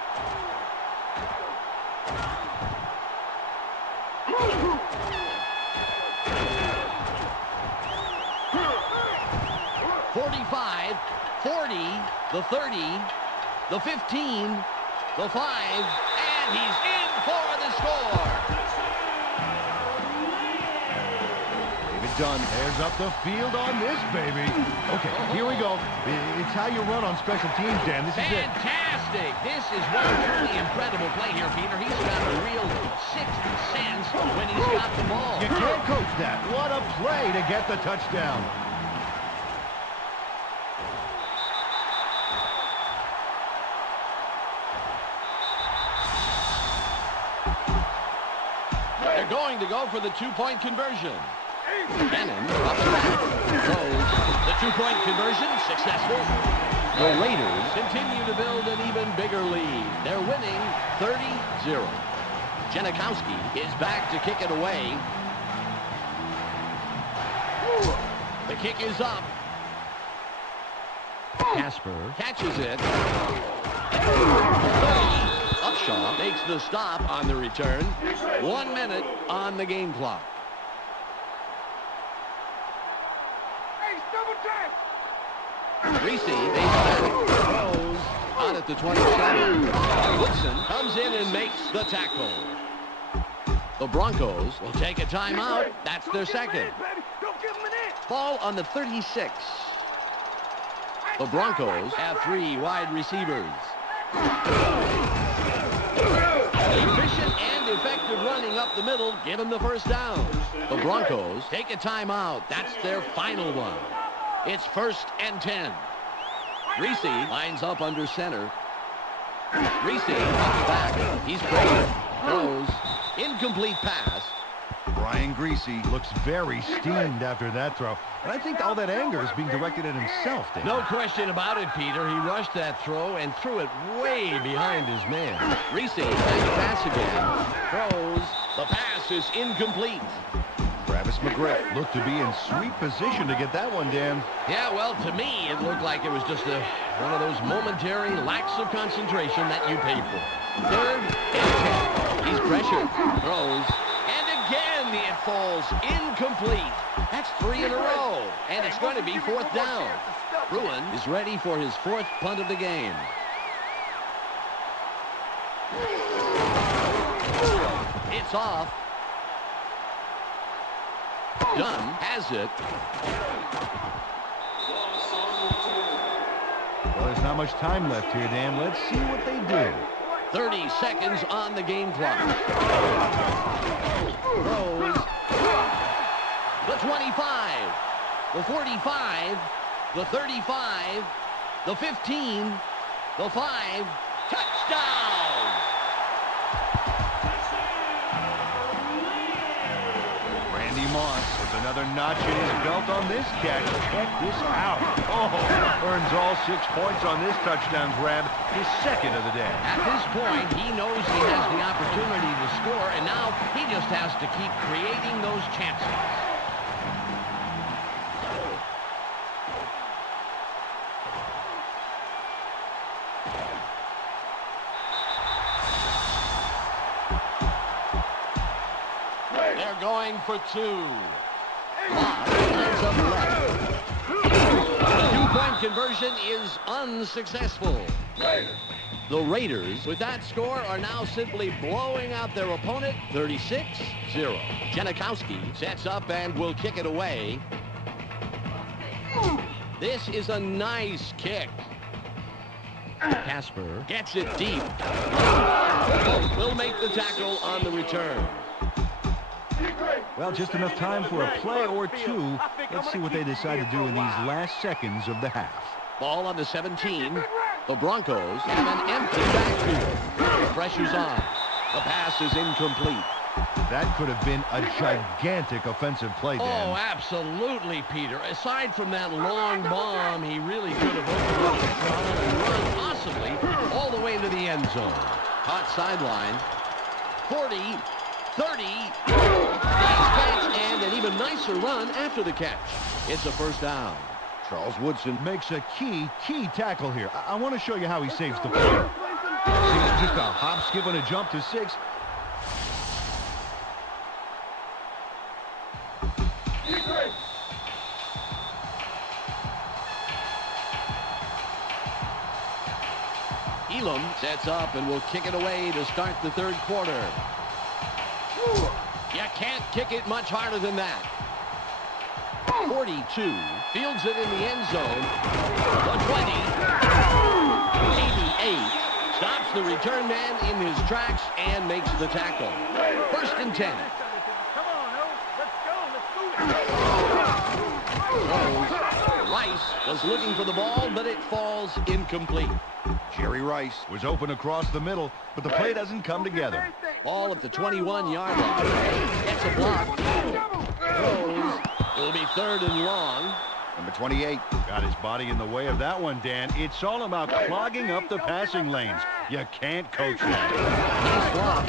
"45, 40, the 30, the 15, the 5, and he's in for the score." David Dunn tears up the field on this, baby. Okay, here we go. It's how you run on special teams, Dan. This is it. Fantastic. This is one truly incredible play here, Peter. He's got a real sixth sense when he's got the ball. You can't coach that. What a play to get the touchdown. They're going to go for the 2-point conversion. Cannon drops back. Throws. The 2-point conversion successful. The Raiders continue to build an even bigger lead. They're winning 30-0. Janikowski is back to kick it away. The kick is up. Casper catches it. Upshaw makes the stop on the return. 1 minute on the game clock. Reese, they throws out at the 27. Woodson comes in and makes the tackle. The Broncos will take a timeout. That's their second. Ball on the 36. The Broncos have 3 wide receivers. Efficient and effective running up the middle. Give them the first down. The Broncos take a timeout. That's their final one. It's 1st and 10. Reese lines up under center. Reese comes back. He's pressured. Throws. Incomplete pass. Brian Greasy looks very steamed after that throw. And I think all that anger is being directed at himself, Dave. No question about it, Peter. He rushed that throw and threw it way behind his man. Reese trying to pass again. Throws. The pass is incomplete. Travis McGriff looked to be in sweet position to get that one, Dan. Yeah, well, to me, it looked like it was just one of those momentary lacks of concentration that you pay for. 3rd and 10. He's pressured. Throws. And again, it falls incomplete. That's 3 in a row. And it's going to be 4th down. Bruin is ready for his 4th punt of the game. It's off. Dunn has it. Well, there's not much time left here, Dan. Let's see what they do. 30 seconds on the game clock. Throws. The 25. The 45. The 35, the 15, the 5, touchdown! Randy Moss with another notch in his belt on this catch. Check this out. Oh, earns all 6 points on this touchdown grab, his second of the day. At this point, he knows he has the opportunity to score, and now he just has to keep creating those chances. They're going for 2. Lines up left. The 2-point conversion is unsuccessful. The Raiders, with that score, are now simply blowing out their opponent 36-0. Janikowski sets up and will kick it away. This is a nice kick. Casper gets it deep. Will make the tackle on the return. Well, just enough time for a play or two. Let's see what they decide to do in these last seconds of the half. Ball on the 17. The Broncos have an empty backfield. The pressure's on. The pass is incomplete. That could have been a gigantic offensive play, Dan. Oh, absolutely, Peter. Aside from that long bomb, he really could have opened up the throttle and run possibly all the way to the end zone. Hot sideline. 40, 30, nice catch, and an even nicer run after the catch. It's a first down. Charles Woodson makes a key tackle here. I want to show you how he saves the play. Just a hop, skip, and a jump to 6. Elam sets up and will kick it away to start the third quarter. You can't kick it much harder than that. 42, fields it in the end zone. The 20, 88, stops the return man in his tracks and makes the tackle. First and 10. Come on, let's go. Rice was looking for the ball, but it falls incomplete. Jerry Rice was open across the middle, but the play doesn't come together. Ball at the 21-yard line. Gets a block. Throws. It will be third and long. Number 28 got his body in the way of that one, Dan. It's all about clogging up the passing lanes. You can't coach that. Nice block.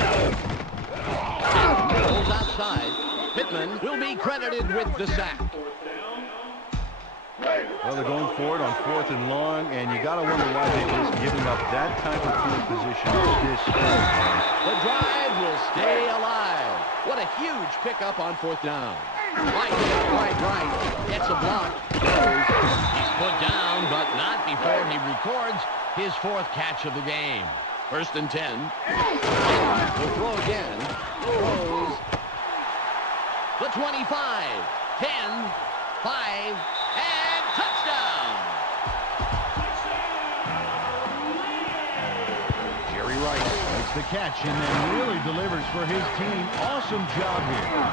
Goes outside. Pittman will be credited with the sack. Well, they're going for it on 4th and long, and you got to wonder why they're just giving up that type of field position this early. The drive will stay alive. What a huge pickup on 4th down. Right, gets a block. He's put down, but not before he records his 4th catch of the game. First and 10. Will throw again. Throws. The 25. 10. 5. And touchdown. Jerry Rice makes the catch and then really delivers for his team. Awesome job here.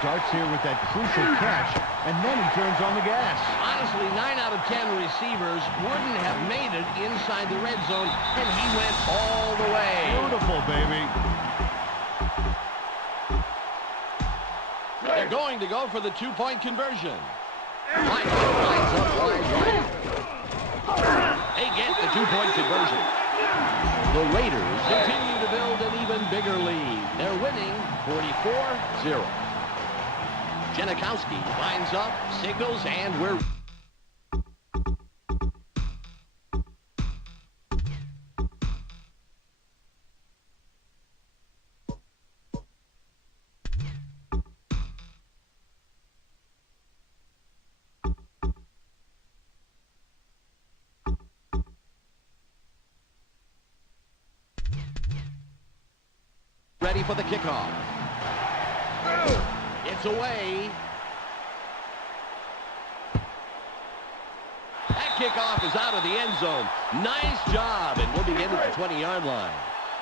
Starts here with that crucial catch, and then he turns on the gas. Honestly, 9 out of 10 receivers wouldn't have made it inside the red zone, and he went all the way. Beautiful, baby. They're going to go for the 2-point conversion. Mike lines up wide right. They get the 2-point conversion. The Raiders continue to build an even bigger lead. They're winning 44-0. Janikowski lines up, signals, and we're... ready for the kickoff. It's away. That kickoff is out of the end zone. Nice job, and we'll begin at the 20-yard line.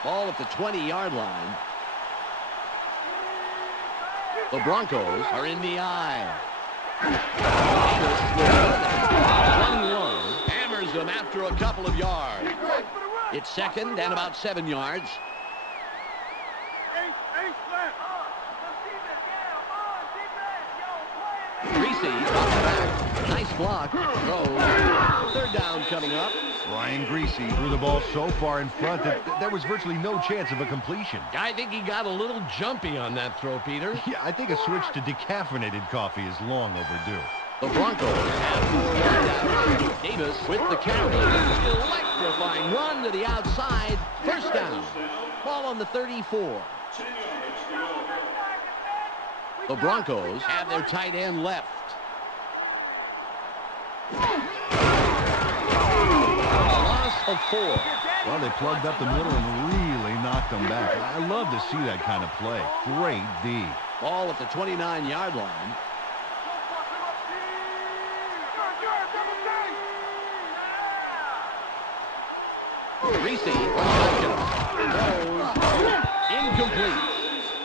Ball at the 20-yard line. The Broncos are in the eye. Davis with 1 low. Hammers him after a couple of yards. It's second and about 7 yards. Greasy, nice block. Throws. 3rd down coming up. Ryan Greasy threw the ball so far in front that there was virtually no chance of a completion. I think he got a little jumpy on that throw, Peter. Yeah, I think a switch to decaffeinated coffee is long overdue. The Broncos have 4 wideouts. Davis with the carry. Electrifying run to the outside. 1st down. Ball on the 34. The Broncos have their tight end left. Loss of 4. Well, they plugged up the middle and really knocked them back. I love to see that kind of play. Great D. Ball at the 29-yard line. Reese, incomplete.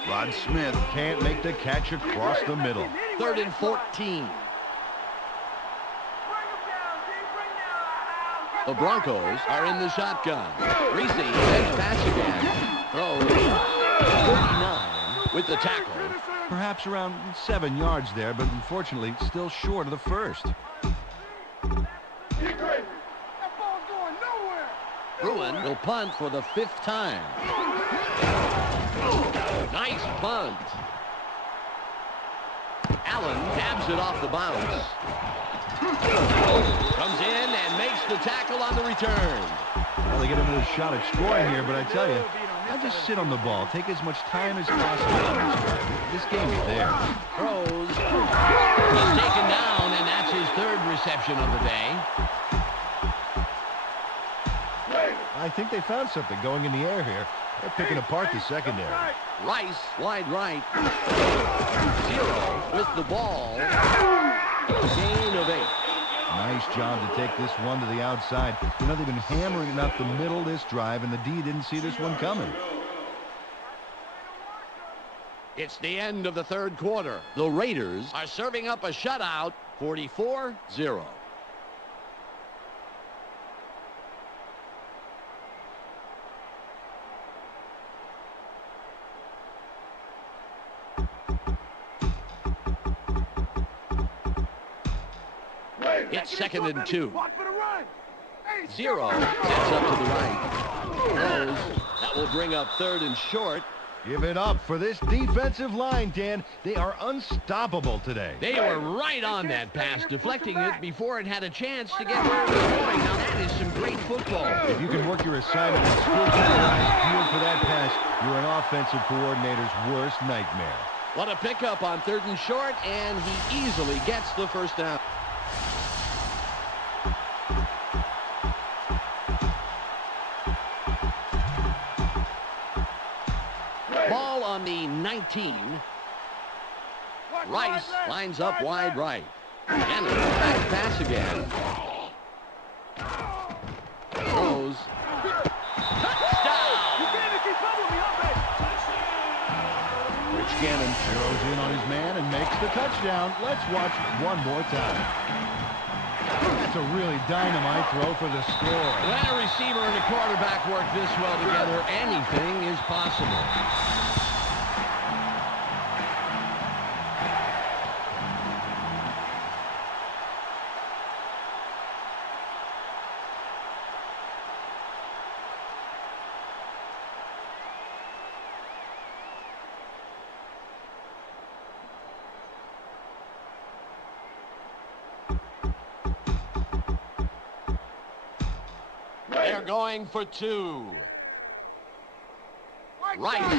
Rod Smith can't make the catch across the middle. 3rd and 14. The Broncos are in the shotgun. Reese takes pass again. Throws 39 with the tackle. Perhaps around 7 yards there, but unfortunately still short of the first. Bruin will punt for the 5th time. Nice punt. Allen tabs it off the bounce. Comes in and makes the tackle on the return. Well, they get another shot at scoring here, but I tell you, I just sit on the ball. Take as much time as possible on this drive. This game is there. Throws. He's taken down, and that's his 3rd reception of the day. I think they found something going in the air here. They're picking apart the secondary. Rice, wide right. 0 with the ball. Gain of 8. Nice job to take this one to the outside. You know, they've been hammering it up the middle this drive, and the D didn't see this one coming. It's the end of the 3rd quarter. The Raiders are serving up a shutout, 44-0. It's 2nd and 2. 0 sets up to the right. Throws. That will bring up 3rd and short. Give it up for this defensive line, Dan. They are unstoppable today. They were right on that pass, deflecting it before it had a chance to get where it was going. Now that is some great football. If you can work your assignment and still keep your eyes peeled for that pass, you're an offensive coordinator's worst nightmare. What a pickup on 3rd and short, and he easily gets the 1st down. Ball on the 19. Rice lines up wide right. And back pass again. Throws. Touchdown! Rich Gannon zeroes in on his man and makes the touchdown. Let's watch one more time. That's a really dynamite throw for the score. When a receiver and a quarterback work this well together, anything is possible. They're going for 2. Right. They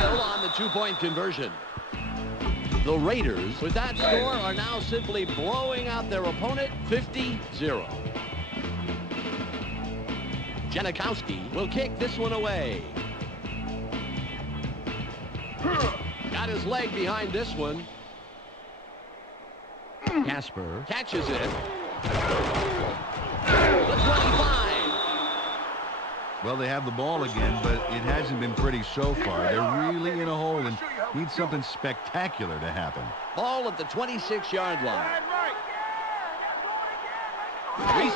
fail on the 2-point conversion. The Raiders, with that score, are now simply blowing out their opponent 50-0. Janikowski will kick this one away. Got his leg behind this one. Casper catches it. The 25. Well, they have the ball again, but it hasn't been pretty so far. They're really in a hole and need something spectacular to happen. Ball at the 26-yard line. Right. Reese,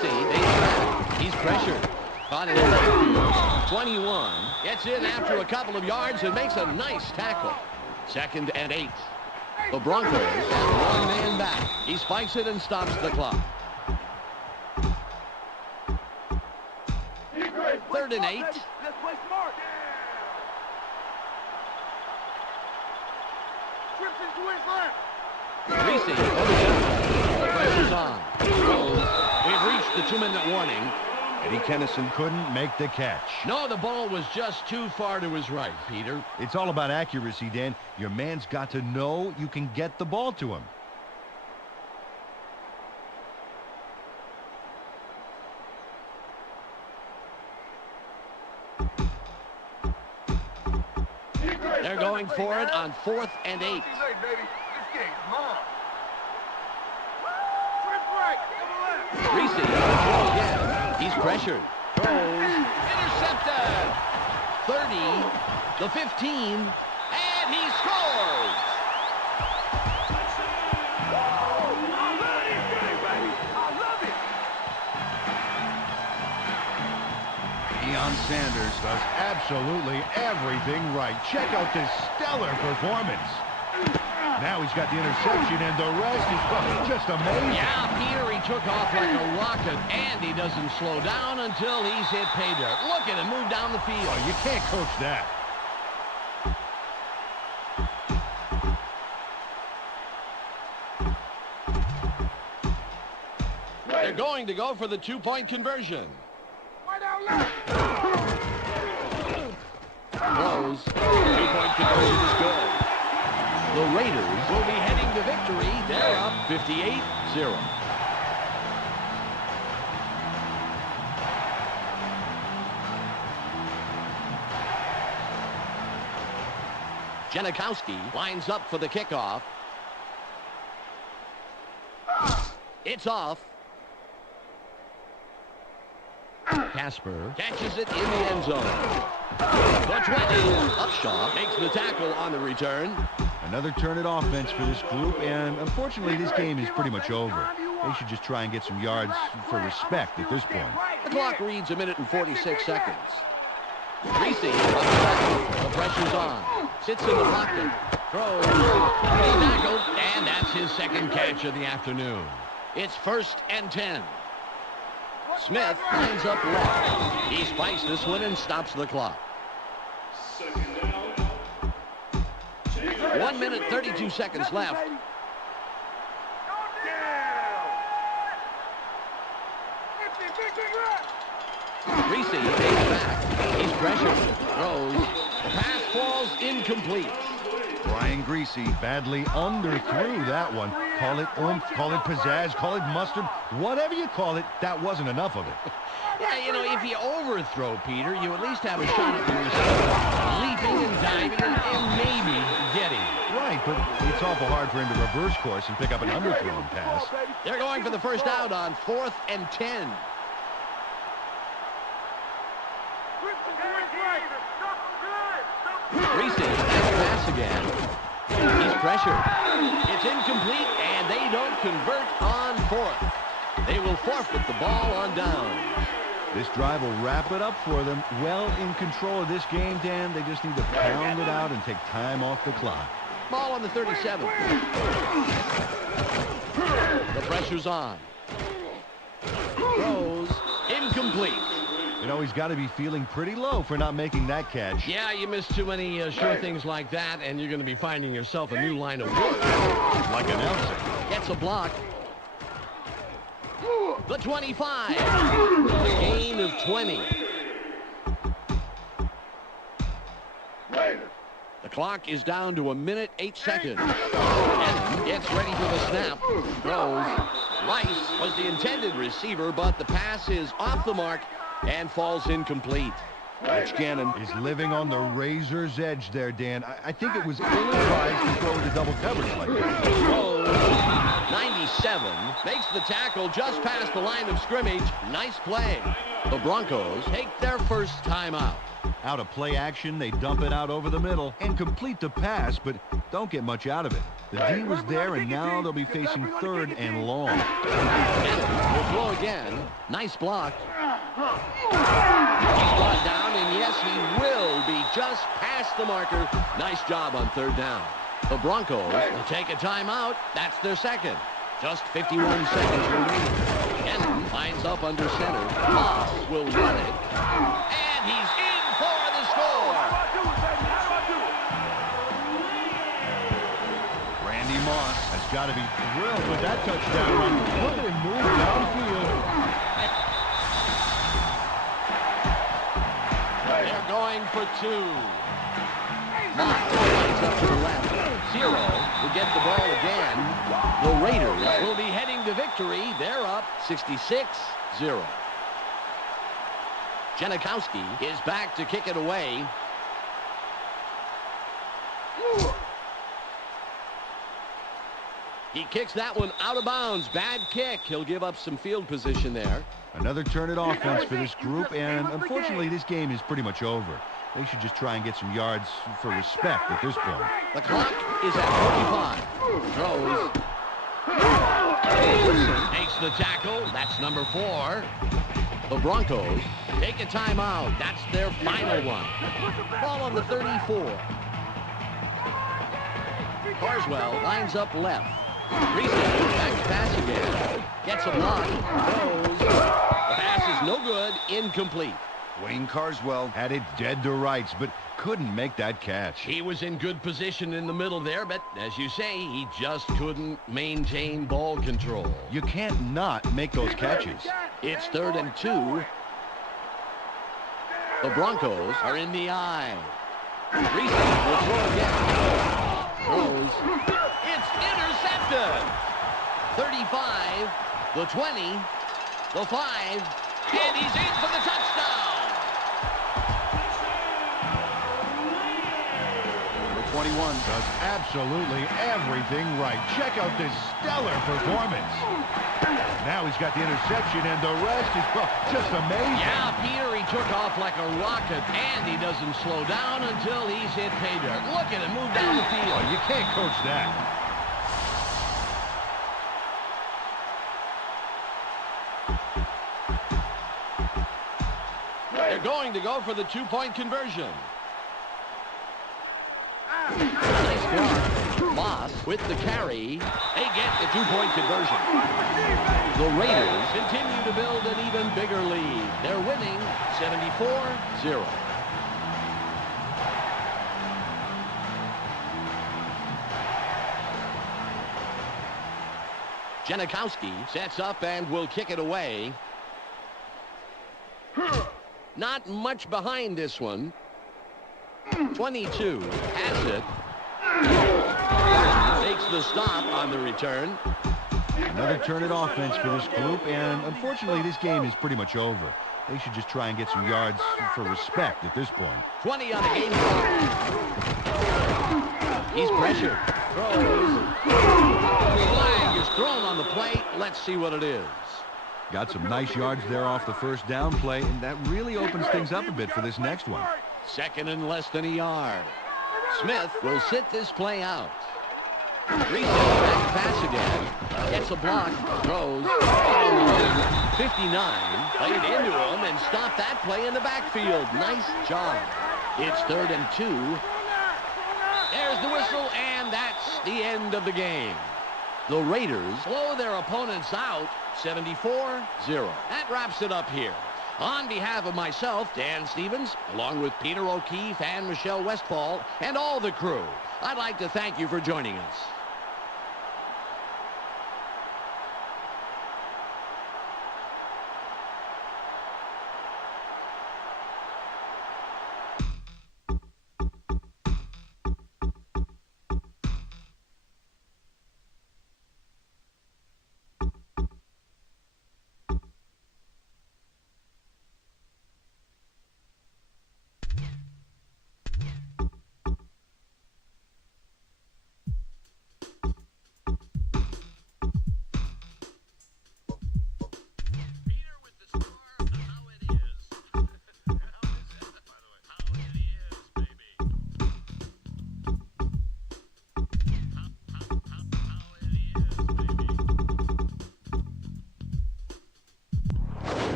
he's pressured. Caught it in the 21. Gets in after a couple of yards and makes a nice tackle. 2nd and 8. The Broncos have one man back. He spikes it and stops the clock. 3rd and 8. Let's play smart. Trips into his left. Reese, the pressure's on. We've reached the 2-minute warning. Eddie Kennison couldn't make the catch. No, the ball was just too far to his right, Peter. It's all about accuracy, Dan. Your man's got to know you can get the ball to him. They're going for it on 4th and 8. Too late, baby. This game's mine. Trips right. To the left. Reese, throw again. He's pressured. Throws. Intercepted. 30, the 15, and he scores. Deion Sanders does absolutely everything right. Check out this stellar performance. Now he's got the interception, and the rest is just amazing. Yeah, Peter, he took off like a rocket, and he doesn't slow down until he's hit pay dirt. Look at him move down the field. Oh, you can't coach that. They're going to go for the 2-point conversion. Right out left. Throws. 3-point conversion is good. The Raiders will be heading to victory. They're up 58-0. Janikowski lines up for the kickoff. It's off. Casper catches it in the end zone. The 20. Upshaw makes the tackle on the return. Another turn at offense for this group, and unfortunately this game is pretty much over. They should just try and get some yards for respect at this point. The clock reads 1 minute and 46 seconds. Reese, the pressure's on. Sits in the pocket. Throws. Tackled, and that's his second catch of the afternoon. It's 1st and 10. Smith lines up left. He spikes this one and stops the clock. 1 minute, 32 seconds left. Reese takes back. He's pressured. Throws. The pass falls incomplete. Brian Greasy badly underthrew that one. Call it oomph, call it pizzazz, call it mustard, whatever you call it, that wasn't enough of it. Yeah, you know, if you overthrow, Peter, you at least have a shot at the receiver. Leaping and diving and maybe getting. Right, but it's awful hard for him to reverse course and pick up an underthrown pass. They're going for the first out on 4th and 10. Reese, nice pass again. He's pressured. It's incomplete, and they don't convert on 4th. They will forfeit the ball on down. This drive will wrap it up for them. Well in control of this game, Dan. They just need to pound it out and take time off the clock. Ball on the 37. The pressure's on. Throws. Incomplete. You know, he's got to be feeling pretty low for not making that catch. Yeah, you miss too many sure things like that, and you're going to be finding yourself a new line of work. Like announcing. Gets a block. The 25. A gain of 20. The clock is down to 1 minute, 8 seconds. And gets ready for the snap. Throws. Rice was the intended receiver, but the pass is off the mark and falls incomplete. Rich Gannon is living on the razor's edge there, Dan. I think it was ill-advised to throw into double coverage like that. Throws. 97 makes the tackle just past the line of scrimmage. Nice play. The Broncos take their first timeout. Out of play action, they dump it out over the middle and complete the pass, but don't get much out of it. The D was there, and now they'll be facing 3rd and long. And will throw again. Nice block. He's brought down, and yes, he will be just past the marker. Nice job on 3rd down. The Broncos will take a timeout. That's their second. Just 51 seconds remaining. Cannon lines up under center. Moss will run it. And he's in for the score. Randy Moss has got to be thrilled with that touchdown run. Look at him move downfield. They're going for 2. Moss lines up to the left. 0 will get the ball again. The Raiders will be heading to victory. They're up 66-0. Janikowski is back to kick it away. He kicks that one out of bounds. Bad kick. He'll give up some field position there. Another turn it offense for this group, and unfortunately this game is pretty much over. They should just try and get some yards for respect at this point. The clock is at 45. Throws. Makes the tackle. That's number 4. The Broncos take a timeout. That's their final one. Ball on the 34. Carswell lines up left. Reese back to pass again. Gets a block. Throws. The pass is no good. Incomplete. Wayne Carswell had it dead to rights, but couldn't make that catch. He was in good position in the middle there, but as you say, he just couldn't maintain ball control. You can't not make those catches. It's 3rd and 2. The Broncos are in the eye. Reese will throw again. Throws. It's intercepted. 35, the 20, the 5, and he's in for the touchdown. 21 does absolutely everything right. Check out this stellar performance. Now he's got the interception, and the rest is just amazing. Yeah, Peter, he took off like a rocket, and he doesn't slow down until he's hit pay dirt. Look at him move down the field. Oh, you can't coach that. They're going to go for the 2-point conversion. Nice block. Moss with the carry. They get the 2-point conversion. The Raiders continue to build an even bigger lead. They're winning 74-0. Janikowski sets up and will kick it away. Not much behind this one. 22 has it. Makes the stop on the return. Another turn it offense for this group, and unfortunately this game is pretty much over. They should just try and get some yards for respect at this point. 20 on the game clock. He's pressured. Throws. Flag is thrown on the plate. Let's see what it is. Got some nice yards there off the first down play, and that really opens things up a bit for this next one. 2nd and less than a yard. Smith will sit this play out. Reese back to pass again. Gets a block. Throws. 59. Played into him and stopped that play in the backfield. Nice job. It's 3rd and 2. There's the whistle, and that's the end of the game. The Raiders blow their opponents out 74-0. That wraps it up here. On behalf of myself, Dan Stevens, along with Peter O'Keefe and Michelle Westfall, and all the crew, I'd like to thank you for joining us.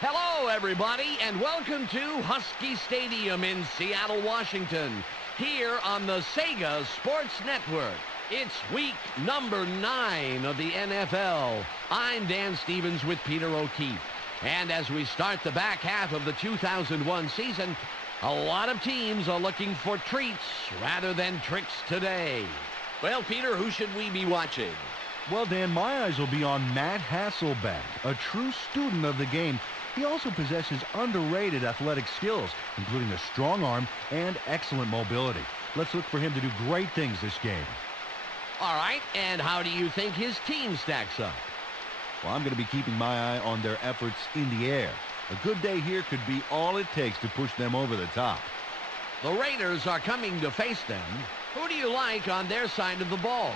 Hello, everybody, and welcome to Husky Stadium in Seattle, Washington, here on the Sega Sports Network. It's week number 9 of the NFL. I'm Dan Stevens with Peter O'Keefe. And as we start the back half of the 2001 season, a lot of teams are looking for treats rather than tricks today. Well, Peter, who should we be watching? Well, Dan, my eyes will be on Matt Hasselbeck, a true student of the game. He also possesses underrated athletic skills, including a strong arm and excellent mobility. Let's look for him to do great things this game. All right, and how do you think his team stacks up? Well, I'm going to be keeping my eye on their efforts in the air. A good day here could be all it takes to push them over the top. The Raiders are coming to face them. Who do you like on their side of the ball?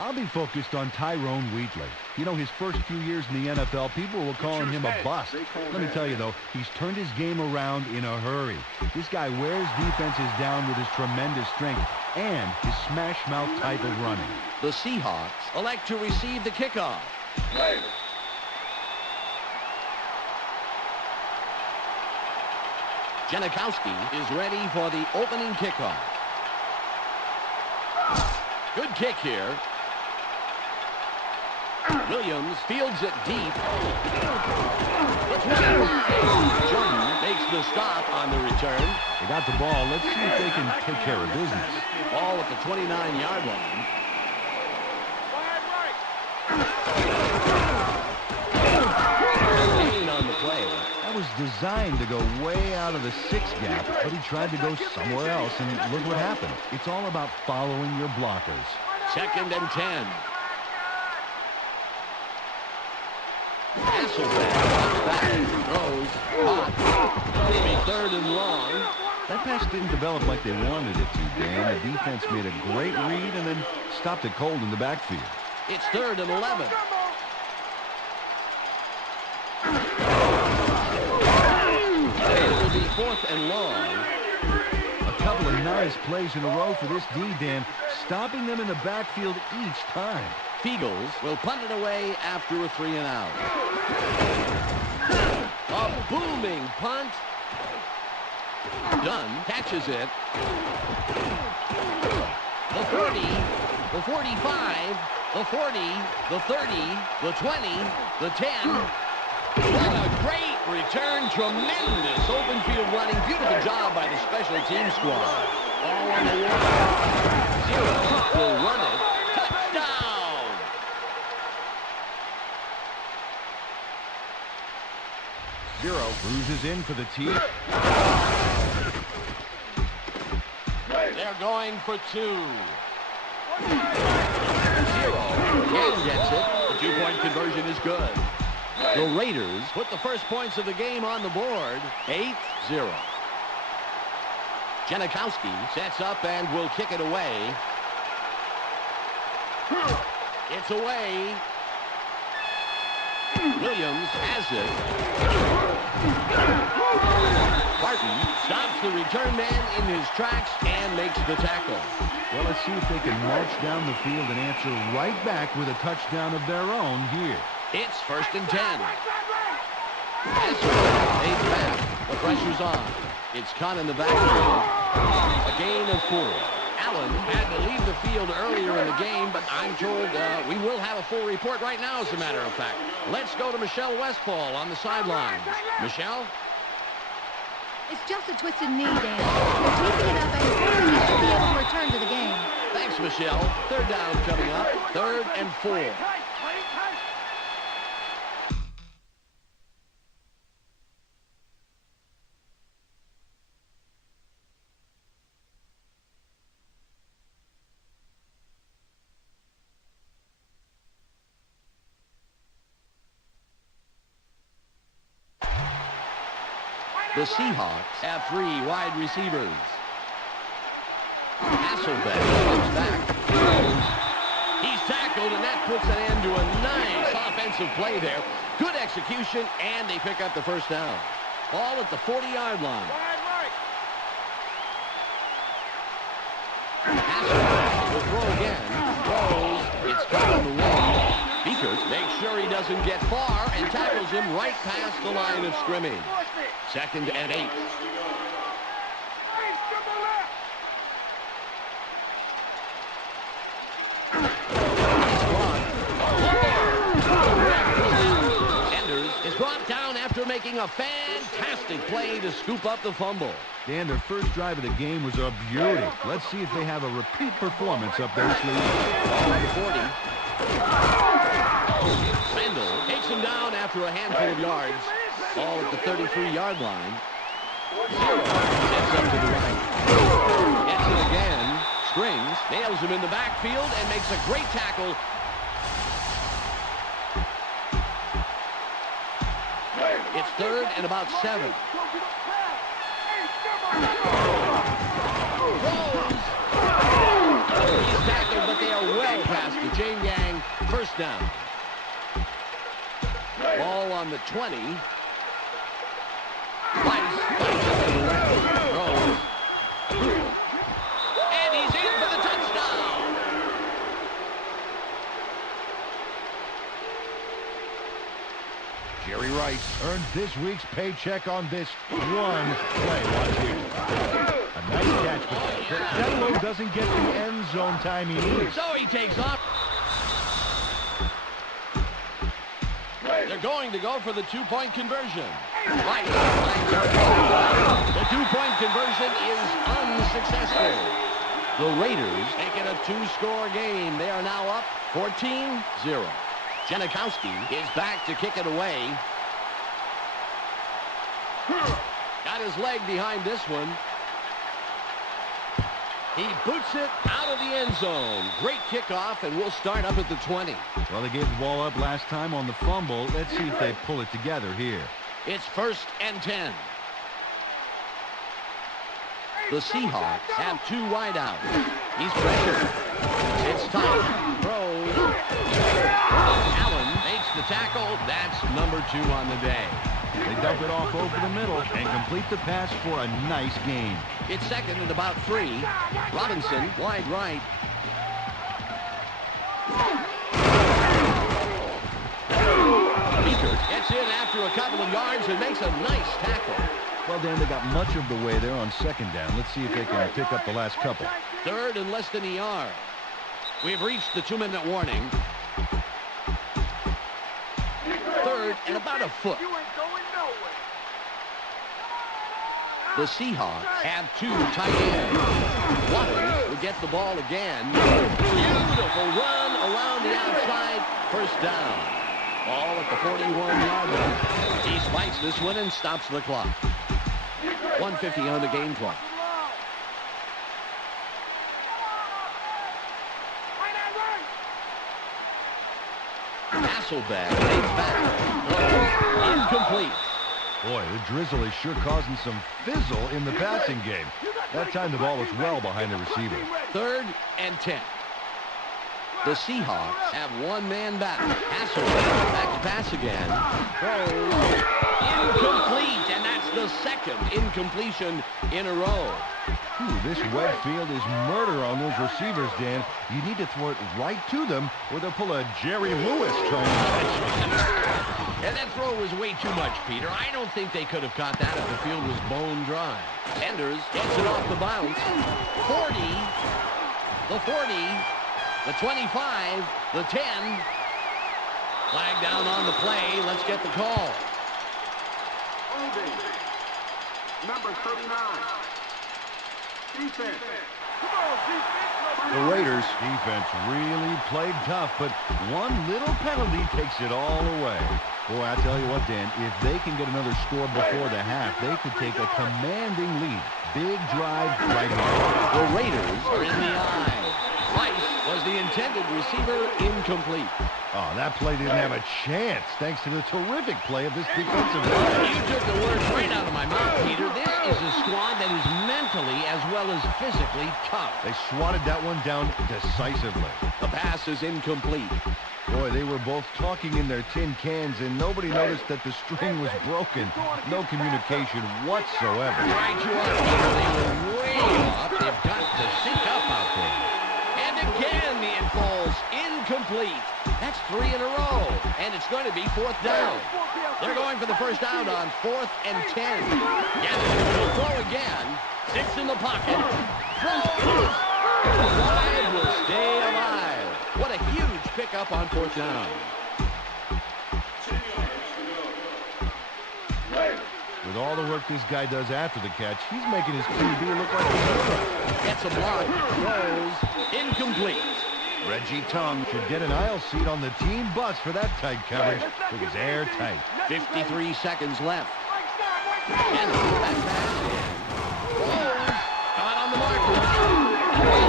I'll be focused on Tyrone Wheatley. You know, his first few years in the NFL, people were calling him a bust. Let me tell you, though, he's turned his game around in a hurry. This guy wears defenses down with his tremendous strength and his smash-mouth type of running. The Seahawks elect to receive the kickoff. Janikowski is ready for the opening kickoff. Good kick here. Williams fields it deep. The 25. Jordan makes the stop on the return. They got the ball. Let's see if they can take care of business. Ball at the 29-yard line. Gain on the play. That was designed to go way out of the 6 gap, but he tried to go somewhere else, and look what happened. It's all about following your blockers. 2nd and 10. Hasselbeck throws, caught. It'll be 3rd and long. That pass didn't develop like they wanted it to, Dan. The defense made a great read and then stopped it cold in the backfield. It's 3rd and 11. It'll be 4th and long. A couple of nice plays in a row for this D, Dan, stopping them in the backfield each time. Eagles will punt it away after a 3-and-out. A booming punt. Dunn catches it. The 40, the 45, the 40, the 30, the 20, the 10. What a great return. Tremendous open field running. Beautiful job by the special team squad. All on the wall. 0 will run it. Touchdown. Zero cruises in for the tee. They're going for 2. 0. Again gets it. The 2-point conversion is good. The Raiders put the first points of the game on the board. 8-0. Janikowski sets up and will kick it away. It's away. Williams has it. Barton stops the return man in his tracks and makes the tackle. Well, let's see if they can march down the field and answer right back with a touchdown of their own here. It's 1st and 10. Stays back. The pressure's on. It's caught in the backfield. A gain of 4. Allen had to leave the field earlier in the game, but I'm told we will have a full report right now, as a matter of fact. Let's go to Michelle Westfall on the sidelines. Michelle? It's just a twisted knee, Dan. They're tweaking it up, and he should be able to return to the game. Thanks, Michelle. 3rd down coming up. 3rd and 4. The Seahawks have 3 wide receivers. Hasselbeck comes back. He's tackled, and that puts an end to a nice offensive play there. Good execution, and they pick up the first down. Ball at the 40-yard line. Hasselbeck will throw again. Throws. It's caught on the wall. Beakers makes sure he doesn't get far and tackles him right past the line of scrimmage. 2nd and 8. Enders is brought down after making a fantastic play to scoop up the fumble. Dan, their first drive of the game was a beauty. Let's see if they have a repeat performance up their sleeve. Ball on the 40. Randall takes him down after a handful of yards. Ball at the 33-yard line. Sets up to the right. Gets it again. Springs, nails him in the backfield, and makes a great tackle. It's 3rd and about 7. Throws. He's tackled, but they are well past the chain gang. First down. Ball on the 20. Throws. And he's in for the touchdown. Jerry Rice earned this week's paycheck on this one play. Watch here. A nice catch, but that load doesn't get the end zone time he needs. So he takes off. They're going to go for the two-point conversion. Right. The two-point conversion is unsuccessful. The Raiders make it a two-score game. They are now up 14-0. Janikowski is back to kick it away. Got his leg behind this one. He boots it out of the end zone. Great kickoff, and we'll start up at the 20. Well, they gave the ball up last time on the fumble. Let's see if they pull it together here. It's 1st and 10. The Seahawks have 2 wideouts. He's pressured. It's tight. Throws. Allen makes the tackle. That's number 2 on the day. They dump it off over the middle and complete the pass for a nice gain. It's 2nd and about 3. Robinson wide right. Beaker gets in after a couple of yards and makes a nice tackle. Well, Dan, they got much of the way there on 2nd down. Let's see if they can pick up the last couple. 3rd and less than a yard. We've reached the 2-minute warning. 3rd and about a foot. The Seahawks have 2 tight ends. Waters will get the ball again. Beautiful run around the outside. First down. Ball at the 41-yard line. He spikes this one and stops the clock. 1:50 on the game clock. Hasselbeck takes back. Incomplete. Boy, the drizzle is sure causing some fizzle in the passing game. That time the ball was well behind the receiver. 3rd and 10. The Seahawks have 1 man back. Hasselbeck back to pass again. Throws. Incomplete, and that's the 2nd incompletion in a row. This wet field is murder on those receivers, Dan. You need to throw it right to them, or they'll pull a Jerry Lewis trying to catch it. And that throw was way too much, Peter. I don't think they could have caught that if the field was bone dry. Enders gets it off the bounce. 40, the 40, the 25, the 10. Flag down on the play. Let's get the call. Holding. Number 39. Defense. Come on, defense. The Raiders' defense really played tough, but one little penalty takes it all away. Boy, I tell you what, Dan, if they can get another score before the half, they could take a commanding lead. Big drive right here. The Raiders are in the eye. Rice was the intended receiver, incomplete. Oh, that play didn't have a chance, thanks to the terrific play of this defensive line. You took the words right out of my mouth, Peter. This is a squad that is mentally as well as physically tough. They swatted that one down decisively. The pass is incomplete. Boy, they were both talking in their tin cans, and nobody noticed that the string was broken. No communication whatsoever. Right you are, Peter. They were way off. They've got to sync up out there. And again, it falls incomplete. That's 3 in a row, and it's going to be 4th down. They're going for the first down on 4th and 10. Gannon will throw again. Sits in the pocket. Throws. The drive will stay alive. What a huge pickup on 4th down. With all the work this guy does after the catch, he's making his QB look like a hero. Gets a block. Throws. Incomplete. Reggie Tongue should get an aisle seat on the team bus for that tight coverage. It was airtight. 53 seconds left. And that pass. Caught on the marker.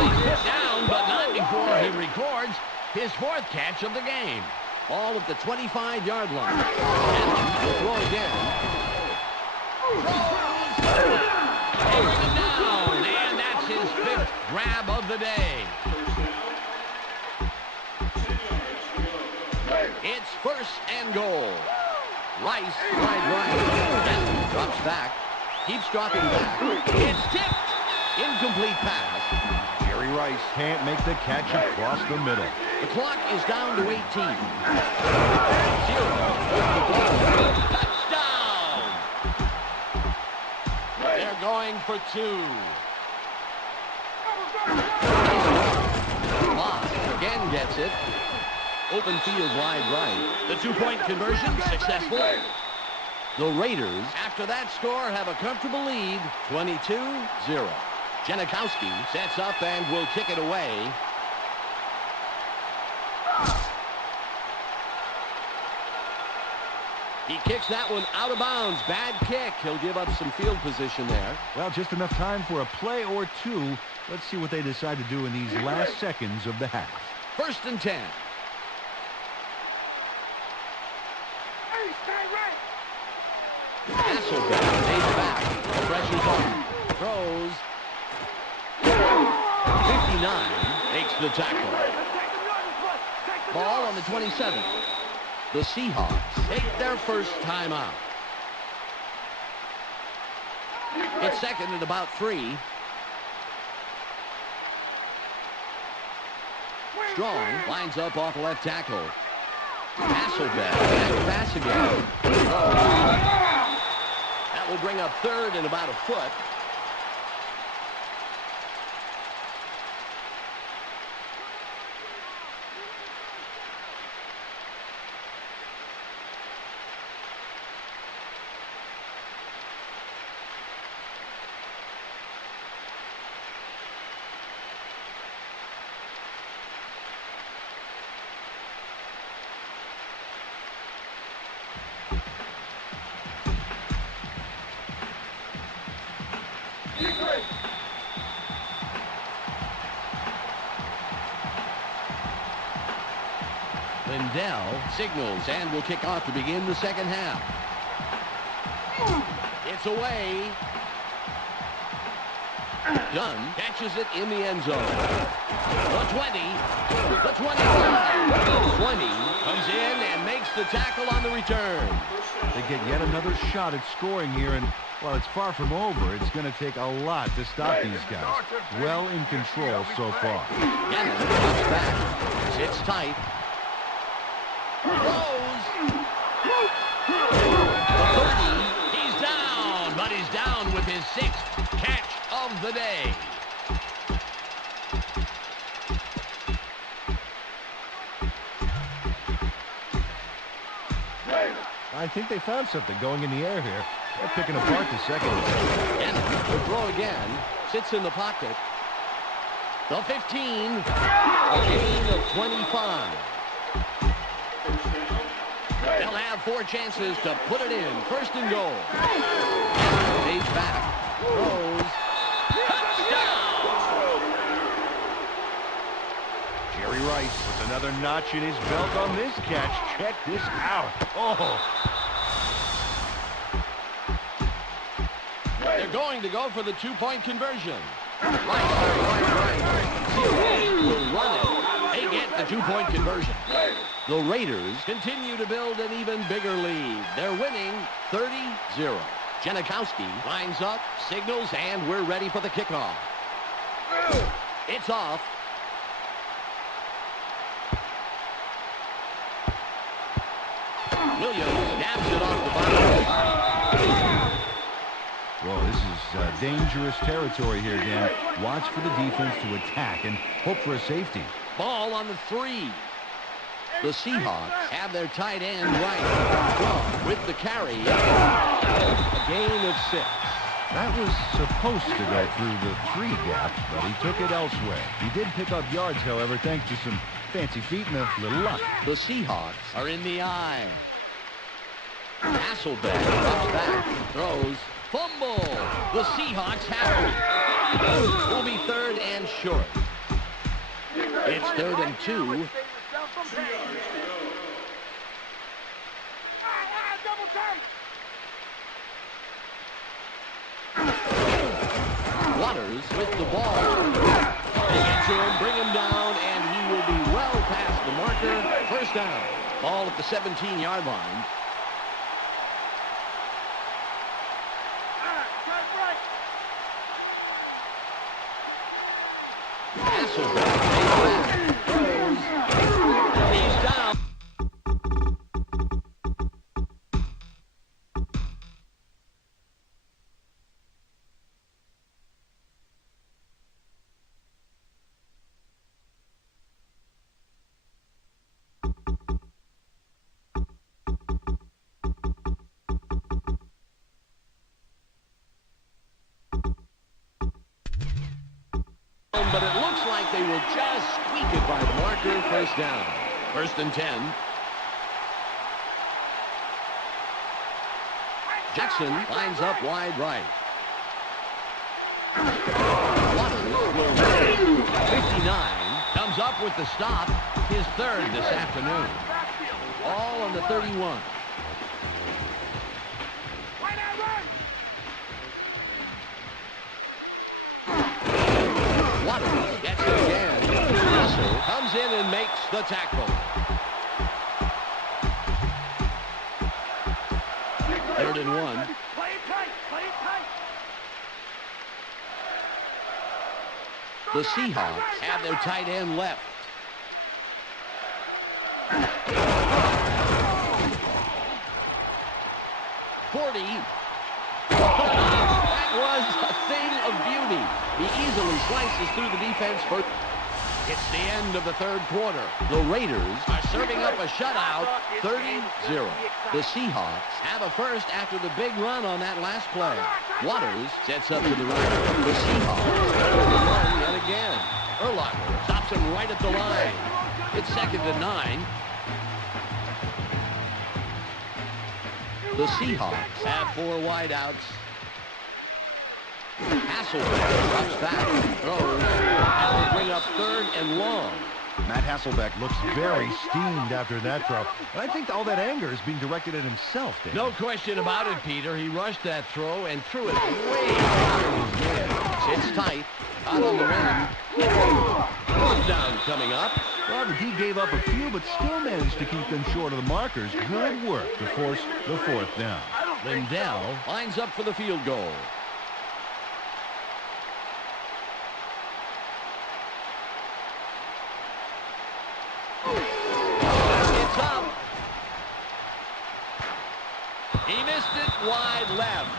He's put down, but not before he records his 4th catch of the game. All at the 25-yard line. And he'll throw again. Throws. They bring him down, and that's his 5th grab of the day. It's 1st and goal. Rice, right. And drops back. Keeps dropping back. It's tipped. Incomplete pass. Jerry Rice can't make the catch across the middle. The clock is down to 18. 0. Touchdown. They're going for 2. Moss again gets it. Open field wide right. The 2-point conversion successful. The Raiders, after that score, have a comfortable lead, 22-0. Janikowski sets up and will kick it away. He kicks that one out of bounds. Bad kick. He'll give up some field position there. Well, just enough time for a play or two. Let's see what they decide to do in these last seconds of the half. 1st and 10. Hasselbeck stays back. Pressure's on. Throws. 59 makes the tackle. Ball on the 27. The Seahawks take their first time out. It's 2nd and about 3. Strong lines up off left tackle. Hasselbeck back pass again. That will bring up 3rd and about a foot. Lindell signals and will kick off to begin the second half. It's away. Dunn catches it in the end zone. The 20. The 25. The 20 comes in and makes the tackle on the return. They get yet another shot at scoring here, and while it's far from over, it's going to take a lot to stop these guys. Well in control so far. Gannon comes back. Sits tight. Throws. The 30. He's down, but he's down with his 6th catch of the day. I think they found something going in the air here. They're picking apart the second. Gannon will throw again. Sits in the pocket. The 15. A gain of 25. They'll have 4 chances to put it in. 1st and goal. Stays back. Throws. Touchdown! Jerry Rice with another notch in his belt on this catch. Check this out. Oh! They're going to go for the 2-point conversion. Right. Will run it. They get the 2-point conversion. The Raiders continue to build an even bigger lead. They're winning 30-0. Janikowski lines up, signals, and we're ready for the kickoff. It's off. Williams nabs it off the boundary. Well, this is dangerous territory here, Dan. Watch for the defense to attack and hope for a safety. Ball on the 3. The Seahawks have their tight end right with the carry. A gain of 6. That was supposed to go through the 3 gap, but he took it elsewhere. He did pick up yards, however, thanks to some fancy feet and a little luck. The Seahawks are in the eye. Hasselbeck drops back, throws, fumble. The Seahawks have it. Will be 3rd and short. It's 3rd and 2. Waters with the ball. They get to him, bring him down, and he will be well past the marker. First down. Ball at the 17-yard line. Hasselbeck throws. He's down. But it looks like they will just squeak it by the marker. First down. 1st and 10. Jackson lines up wide right. Waters will 59. Comes up with the stop. His 3rd this afternoon. All on the 31. Waters gets it again. Russell comes in and makes the tackle. 3rd and 1. The Seahawks have their tight end left. That was a thing of beauty. He easily slices through the defense. It's the end of the 3rd quarter. The Raiders are serving up a shutout, 30-0. The Seahawks have a first after the big run on that last play. Waters sets up to the right. The Seahawks run yet again. Urlacher stops him right at the line. It's 2nd and 9. The Seahawks have 4 wideouts. Hasselbeck drops back, throws, and they bring up 3rd and long. Matt Hasselbeck looks very steamed after that throw. And I think all that anger is being directed at himself, Dan. No question about it, Peter. He rushed that throw and threw it way out his hands. It's tight, out on the rim. 1st down coming up. Well, the D gave up a few, but still managed to keep them short of the markers. Good work to force the 4th down. Lindell lines up for the field goal. It's up. He missed it wide left.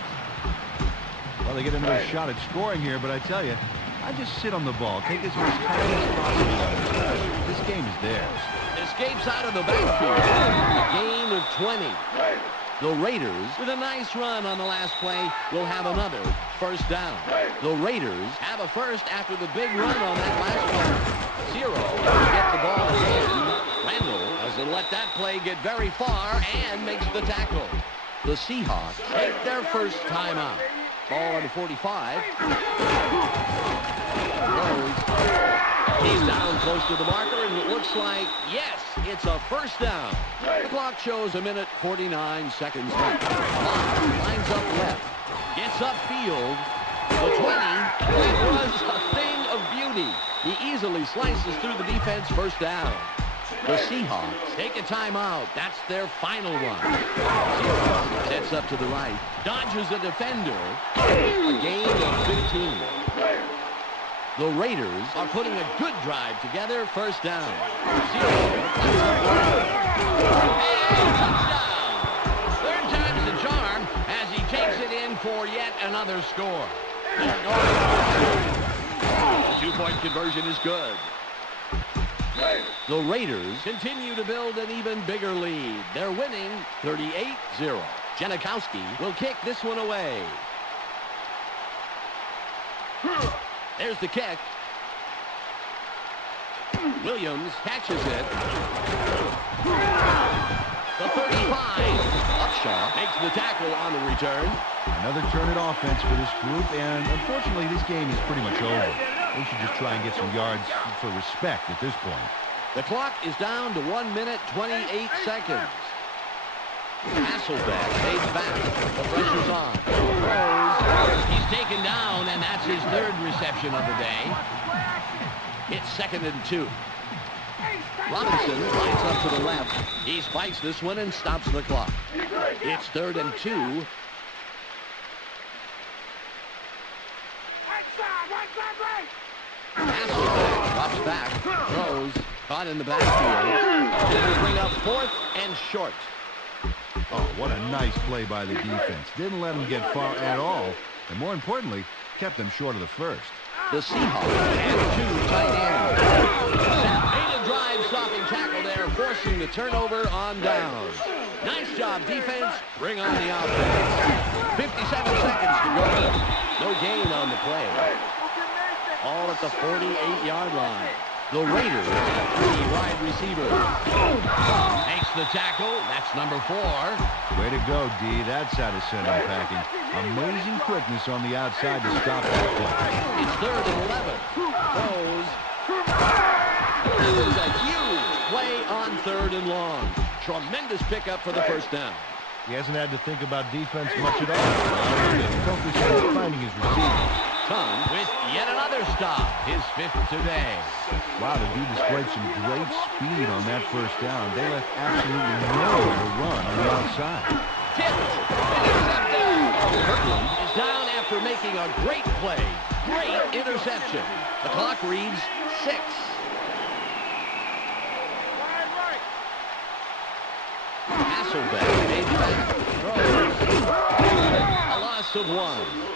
Well, they get another shot at scoring here, but I tell you, I just sit on the ball, take as much time as possible. This game is theirs. Escapes out of the backfield. A gain of 20. The Raiders, with a nice run on the last play, will have another 1st down. The Raiders have a first after the big run on that last play. 0 to get the ball again. Randall doesn't let that play get very far and makes the tackle. The Seahawks take their first timeout. Ball on the 45. He's down close to the marker, and it looks like, yes, it's a 1st down. The clock shows 1:49 seconds left. Lines up left. Gets upfield. The 20. It was a thing of beauty. He easily slices through the defense. 1st down. The Seahawks take a timeout. That's their final one. Sets up to the right. Dodges a defender. A gain of 15. The Raiders are putting a good drive together. 1st down. And touchdown. another score. The two-point conversion is good. The Raiders continue to build an even bigger lead. They're winning 38-0. Janikowski will kick this one away. There's the kick. Williams catches it. The 35. Upshaw makes the tackle on the return. Another turn at offense for this group, and unfortunately this game is pretty much over. They should just try and get some yards for respect at this point. The clock is down to 1 minute, 28 seconds. Hasselbeck fades back. The pressure's on. Throws. He's taken down, and that's his third reception of the day. It's 2nd and 2. Robinson lines up to the left. He spikes this one and stops the clock. It's 3rd and 2. Hasselbeck drops back, throws, caught in the backfield. It'll bring up 4th and short. Oh, what a nice play by the defense. Didn't let them get far at all, and more importantly, kept them short of the first. The Seahawks and 2 tight ends. Made a drive-stopping tackle there, forcing the turnover on downs. Nice job, defense. Bring on the offense. 57 seconds to go. No gain on the play. All at the 48-yard line. The Raiders have 3 wide receivers. Makes the tackle. That's number 4. Way to go, D. That's out of center packing. Amazing quickness on the outside to stop that play. It's 3rd and 11. Throws. This is a huge play on 3rd and long. Tremendous pickup for the first down. He hasn't had to think about defense much at all. He's focused on finding his receivers. Tom with yet another stop. His 5th today. Wow, the dude displayed some great speed on that first down. They left absolutely nowhere to run on the outside. Tipped. Intercepted. Kirkland is down after making a great play. Great interception. The clock reads 6. Hasselbeck made back. Throws. A loss of 1.